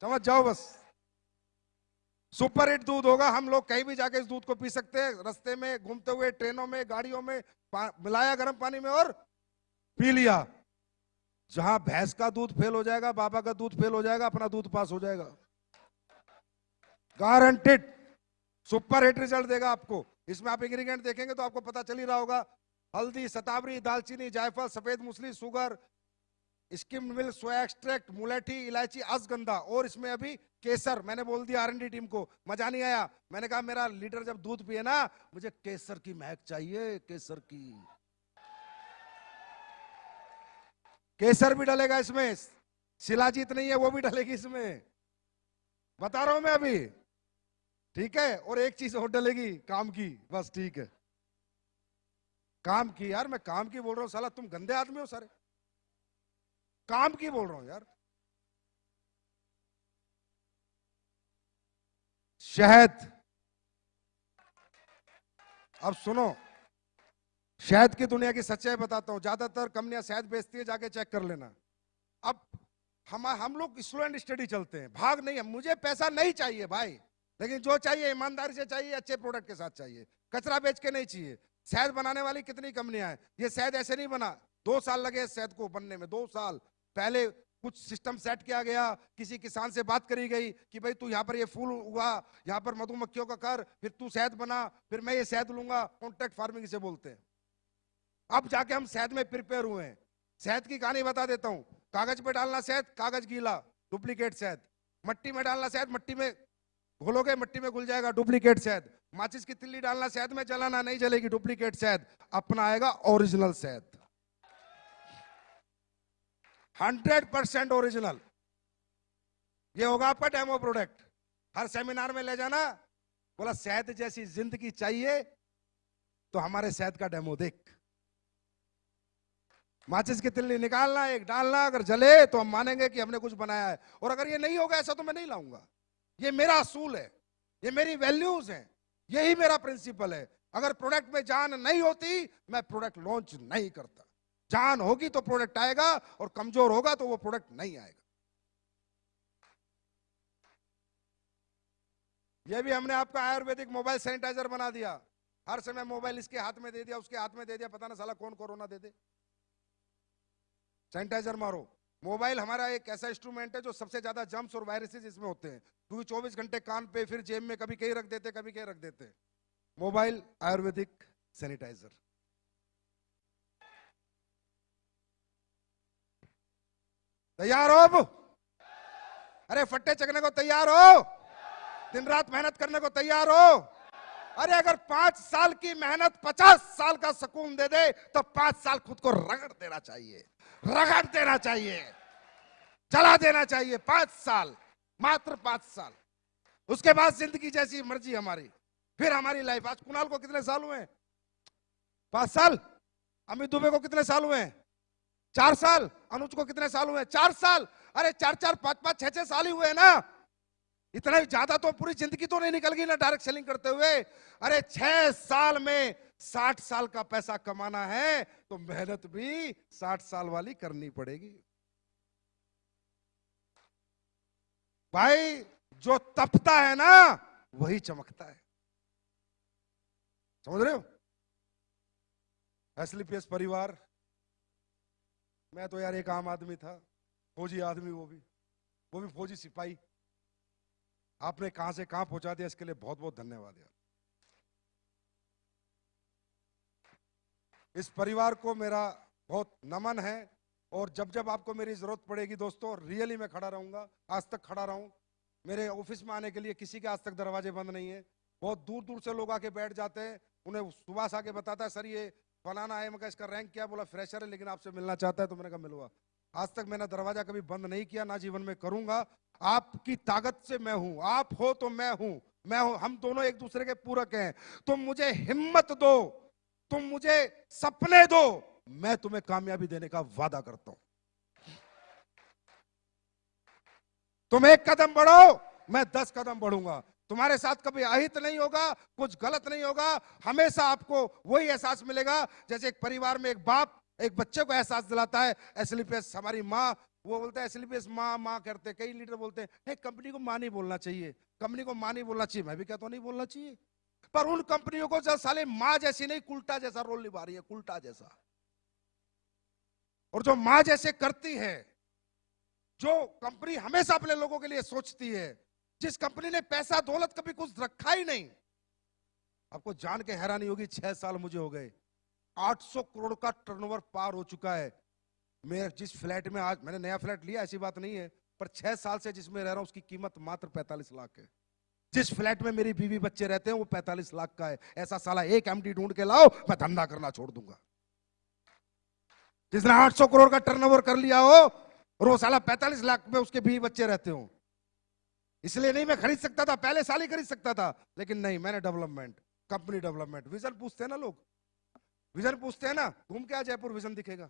समझ जाओ बस, सुपर हिट दूध होगा। हम लोग कहीं भी जाके इस दूध को पी सकते हैं, रास्ते में, घूमते हुए, ट्रेनों में, गाड़ियों में, मिलाया गर्म पानी में और पी लिया। जहां भैंस का दूध फेल हो जाएगा, बाबा का दूध फेल हो जाएगा, अपना दूध पास हो जाएगा, गारंटेड। सुपर हिट रिजल्ट देगा आपको। इसमें आप इंग्रेडिएंट देखेंगे तो आपको पता चल ही रहा होगा, हल्दी, शतावरी, दालचीनी, जायफल, सफेद मूसली, शुगर, स्किम्ड मिल्क, सोया एक्सट्रैक्ट, मुलेठी, इलायची, अश्वगंधा, और इसमें अभी केसर। मैंने बोल दिया R&D टीम को, मजा नहीं आया, मैंने कहा मेरा लीडर जब दूध पिए ना, मुझे केसर की महक चाहिए, केसर की। केसर भी डलेगा इसमें, शिलाजीत नहीं है वो भी डलेगी इसमें, बता रहा हूं मैं अभी, ठीक है? और एक चीज और डलेगी, काम की, बस ठीक है, काम की। यार मैं काम की बोल रहा हूं, साला तुम गंदे आदमी हो सारे, काम की बोल रहा हूं यार। शहद, अब सुनो, शहद की दुनिया की सच्चाई बताता हूं। ज्यादातर कंपनियां शहद बेचती है, जाके चेक कर लेना। अब हम लोग स्लो एंड स्टडी चलते हैं, भाग नहीं है। मुझे पैसा नहीं चाहिए भाई, लेकिन जो चाहिए ईमानदारी से चाहिए, अच्छे प्रोडक्ट के साथ चाहिए, कचरा बेच के नहीं चाहिए। शहद बनाने वाली कितनी कंपनियां हैं, ये शहद ऐसे नहीं बना, 2 साल लगे शहद को बनने में, 2 साल। पहले कुछ सिस्टम सेट किया गया, किसी किसान से बात करी गई कि भाई तू यहाँ पर ये फूल उगा, यहाँ पर मधुमक्खियों का कर, फिर तू शहद बना, फिर मैं ये शहद लूंगा, कॉन्ट्रैक्ट फार्मिंग इसे बोलते हैं। अब जाके हम शहद में प्रिपेयर हुए हैं। शहद की कहानी बता देता हूं। कागज पे डालना शहद, कागज गीला, डुप्लीकेट शहद। मट्टी में डालना शहद, मट्टी में घोलोगे, मट्टी में घुल जाएगा, डुप्लीकेट शहद। माचिस की तिल्ली डालना शहद में, जलाना नहीं जलेगी, डुप्लीकेट शहद। अपना आएगा ओरिजिनल शहद, 100% ओरिजिनल। ये होगा आपका डेमो प्रोडक्ट। हर सेमिनार में ले जाना, बोला शहद जैसी जिंदगी चाहिए तो हमारे शहद का डेमो देख। माचिस की तिल्ली निकालना, एक डालना, अगर जले तो हम मानेंगे कि हमने कुछ बनाया है, और अगर ये नहीं होगा ऐसा तो मैं नहीं लाऊंगा। ये मेरा असूल है, ये मेरी वैल्यूज हैं, यही मेरा प्रिंसिपल है। अगर प्रोडक्ट में जान नहीं होती, मैं प्रोडक्ट लॉन्च नहीं करता। जान होगी तो प्रोडक्ट आएगा, और कमजोर होगा तो वो प्रोडक्ट नहीं आएगा। ये भी हमने आपका आयुर्वेदिक मोबाइल सैनिटाइजर बना दिया। हर समय मोबाइल इसके हाथ में दे दिया, उसके हाथ में दे दिया, पता ना साला कौन कोरोना दे दे। सैनिटाइजर मारो। मोबाइल हमारा एक ऐसा इंस्ट्रूमेंट है जो सबसे ज्यादा जर्म्स और वायरसेस इसमें होते हैं, क्योंकि 24 घंटे कान पे, फिर जेब में, कभी कहीं रख देते, कभी कहीं रख देते। Mobile Ayurvedic sanitiser. तैयार हो अब? अरे फट्टे चकने को तैयार हो? दिन रात मेहनत करने को तैयार हो? अरे अगर 5 साल की मेहनत 50 साल का सुकून दे दे तो 5 साल खुद को रगड़ देना चाहिए, रगड़ देना चाहिए, चला देना चाहिए। 5 साल, मात्र 5 साल। उसके बाद जिंदगी जैसी मर्जी हमारी, फिर हमारी लाइफ। आज कुणाल को कितने साल हुए? 5 साल। अमित दुबे को कितने साल हुए? 4 साल। अनुज को कितने साल हुए? 4 साल। अरे 4-4, 5-5, 6-6 साल ही हुए ना। इतना ही ज्यादा तो पूरी जिंदगी तो नहीं निकल गई ना डायरेक्ट सेलिंग करते हुए। अरे 6 साल में 60 साल का पैसा कमाना है तो मेहनत भी 60 साल वाली करनी पड़ेगी भाई। जो तपता है ना वही चमकता है, समझ रहे हो? एसलीपीएस परिवार, मैं तो यार एक आम आदमी था, फौजी आदमी, वो भी फौजी सिपाही। आपने कहां से कहां पहुंचा दिया, इसके लिए बहुत बहुत धन्यवाद यार। इस परिवार को मेरा बहुत नमन है और जब जब आपको मेरी जरूरत पड़ेगी दोस्तों, रियली मैं खड़ा रहूंगा। आज तक खड़ा रहूं। मेरे ऑफिस में आने के लिए किसी के आज तक दरवाजे बंद नहीं है। बहुत दूर दूर से लोग आके बैठ जाते हैं। उन्हें सुभाष आके बताता है सर ये फलाना है, मैं इसका रैंक क्या, बोला फ्रेशर है लेकिन आपसे मिलना चाहता है, तो मैंने कहा मिलवा। आज तक मैंने दरवाजा कभी बंद नहीं किया, ना जीवन में करूंगा। आपकी ताकत से मैं हूं, आप हो तो मैं हूं, हम दोनों एक दूसरे के पूरक हैं। तुम मुझे हिम्मत दो, तुम मुझे सपने दो, मैं तुम्हें कामयाबी देने का वादा करता हूं। तुम 1 कदम बढ़ो, मैं 10 कदम बढ़ूंगा। तुम्हारे साथ कभी अहित नहीं होगा, कुछ गलत नहीं होगा। हमेशा आपको वही एहसास मिलेगा जैसे एक परिवार में एक बाप एक बच्चे को एहसास दिलाता है। एसलीपीएस हमारी माँ, वो बोलता है एसलीपीएस माँ माँ करते, कई लीडर बोलते हैं कंपनी को माँ नहीं बोलना चाहिए, कंपनी को माँ नहीं बोलना चाहिए। मैं भी कहता हूं नहीं बोलना चाहिए, पर उन कंपनियों को जो साले माँ जैसी नहीं, कुल्टा जैसा रोल निभा रही है, कुल्टा जैसा। और जो माँ जैसे करती है, जो कंपनी हमेशा अपने लोगों के लिए सोचती है, जिस कंपनी ने पैसा दौलत कभी कुछ रखा ही नहीं। आपको जान के हैरानी होगी, 6 साल मुझे हो गए, 800 करोड़ का टर्नओवर पार हो चुका है। मैं जिस फ्लैट में, आज मैंने नया फ्लैट लिया ऐसी बात नहीं है, पर 6 साल से जिसमें रह रहा हूं उसकी कीमत मात्र 45 लाख है। जिस फ्लैट में मेरी बीवी बच्चे रहते हैं वो 45 लाख का है। ऐसा साला एक एमडी ढूंढ के लाओ, मैं धंधा करना छोड़ दूंगा। जिसने 800 करोड़ का टर्नओवर कर लिया हो और वो साला 45 लाख में उसके बीवी बच्चे रहते हो। इसलिए नहीं मैं खरीद सकता था, पहले साल ही खरीद सकता था, लेकिन नहीं, मैंने डेवलपमेंट, कंपनी डेवलपमेंट। विजन पूछते हैं ना लोग, विजन पूछते हैं ना, घूम के आ जयपुर विजन दिखेगा,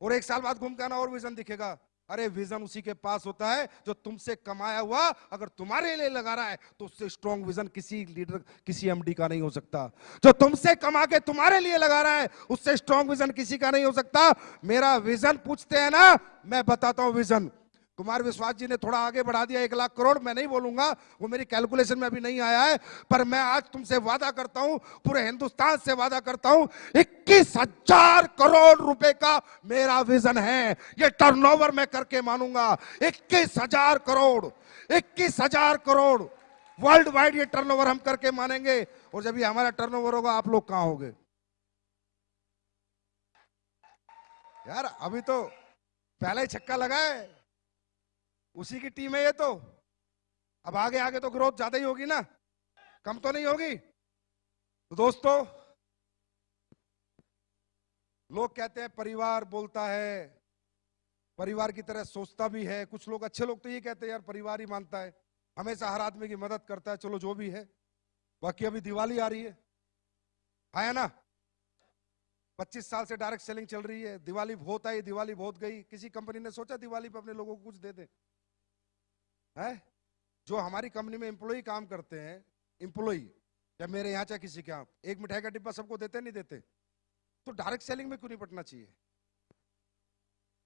और 1 साल बाद घूम के आना और विजन दिखेगा। अरे विजन उसी के पास होता है जो तुमसे कमाया हुआ अगर तुम्हारे लिए लगा रहा है, तो उससे स्ट्रॉन्ग विजन किसी लीडर, किसी एमडी का नहीं हो सकता। जो तुमसे कमा के तुम्हारे लिए लगा रहा है, उससे स्ट्रॉन्ग विजन किसी का नहीं हो सकता। मेरा विजन पूछते हैं ना, मैं बताता हूं विजन। कुमार विश्वास जी ने थोड़ा आगे बढ़ा दिया 1 लाख करोड़, मैं नहीं बोलूंगा, वो मेरी कैलकुलेशन में अभी नहीं आया है, पर मैं आज तुमसे वादा करता हूं, पूरे हिंदुस्तान से वादा करता हूं, 21,000 करोड़ रुपए का मेरा विजन है। ये टर्नओवर मैं करके मानूंगा। 21,000 करोड़, 21,000 करोड़ वर्ल्ड वाइड ये टर्नओवर हम करके मानेंगे। और जब ये हमारा टर्नओवर होगा, आप लोग कहां होंगे यार? अभी तो पहला ही छक्का लगा है, उसी की टीम है ये तो। अब आगे आगे तो ग्रोथ ज्यादा ही होगी ना, कम तो नहीं होगी। तो दोस्तों, लोग कहते हैं परिवार बोलता है, परिवार की तरह सोचता भी है। कुछ लोग, अच्छे लोग तो ये कहते हैं यार परिवार ही मानता है, हमेशा हर आदमी की मदद करता है। चलो जो भी है, बाकी अभी दिवाली आ रही है ना? 25 साल से डायरेक्ट सेलिंग चल रही है, दिवाली बहुत आई, दिवाली बहुत गई। किसी कंपनी ने सोचा दिवाली पे अपने लोगों को कुछ दे दे? है जो हमारी कंपनी में एम्प्लॉय काम करते हैं, एम्प्लॉय या मेरे यहाँ चाहे किसी के यहाँ, एक मिठाई का डिब्बा सबको देते नहीं देते? तो डायरेक्ट सेलिंग में क्यों नहीं पटना चाहिए?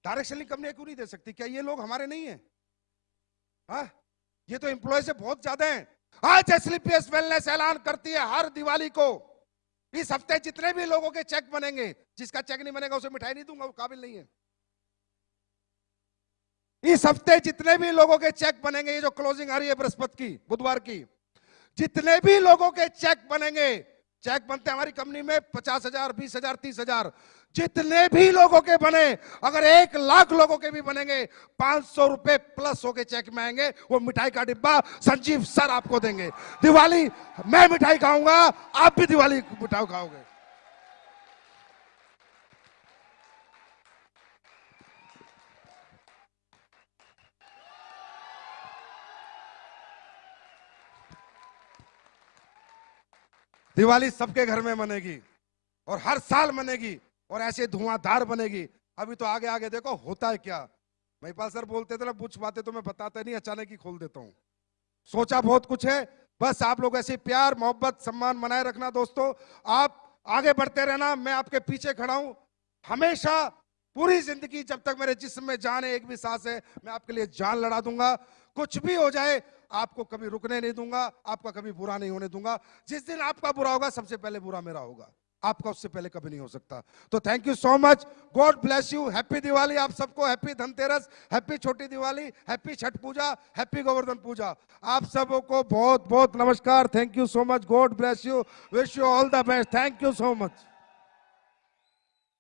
डायरेक्ट सेलिंग कंपनी क्यों नहीं दे सकती? क्या ये लोग हमारे नहीं है? हाँ, ये तो एम्प्लॉय से बहुत ज्यादा है। आज एसलीपीएस वेलनेस ऐलान करती है हर दिवाली को, इस हफ्ते जितने भी लोगों के चेक बनेंगे, जिसका चेक नहीं बनेगा उसे मिठाई नहीं दूंगा, वो काबिल नहीं है। इस हफ्ते जितने भी लोगों के चेक बनेंगे, ये जो क्लोजिंग आ रही है बृहस्पति की, बुधवार की, जितने भी लोगों के चेक बनेंगे, चेक बनते हैं हमारी कंपनी में 50,000, 20,000, 30,000, जितने भी लोगों के बने, अगर 1 लाख लोगों के भी बनेंगे, 500 रुपए प्लस होके चेक में आएंगे। वो मिठाई का डिब्बा संजीव सर आपको देंगे। दिवाली मैं मिठाई खाऊंगा, आप भी दिवाली मिठाई खाओगे। दिवाली सबके घर में मनेगी और हर साल मनेगी और ऐसे धुआंधार बनेगी। अभी तो आगे आगे देखो होता है क्या। महिपाल सर बोलते थे ना, कुछ बातें तो मैं बताता नहीं, अचानक ही खोल देता हूं। सोचा बहुत कुछ है, बस आप लोग ऐसे प्यार मोहब्बत सम्मान बनाए रखना दोस्तों। आप आगे बढ़ते रहना, मैं आपके पीछे खड़ा हूं हमेशा, पूरी जिंदगी। जब तक मेरे जिस्म में जान है, एक भी सांस है, मैं आपके लिए जान लड़ा दूंगा। कुछ भी हो जाए, आपको कभी रुकने नहीं दूंगा, आपका कभी बुरा नहीं होने दूंगा। जिस दिन आपका बुरा होगा, सबसे पहले बुरा मेरा होगा, आपका उससे पहले कभी नहीं हो सकता। तो thank you so much, God bless you, happy Diwali आप सबको, हैप्पी धनतेरस, हैप्पी छोटी दिवाली, हैप्पी छठ पूजा, हैप्पी गोवर्धन पूजा। आप सबको बहुत बहुत नमस्कार, thank you so much, God bless you, wish you all the best, thank you so much.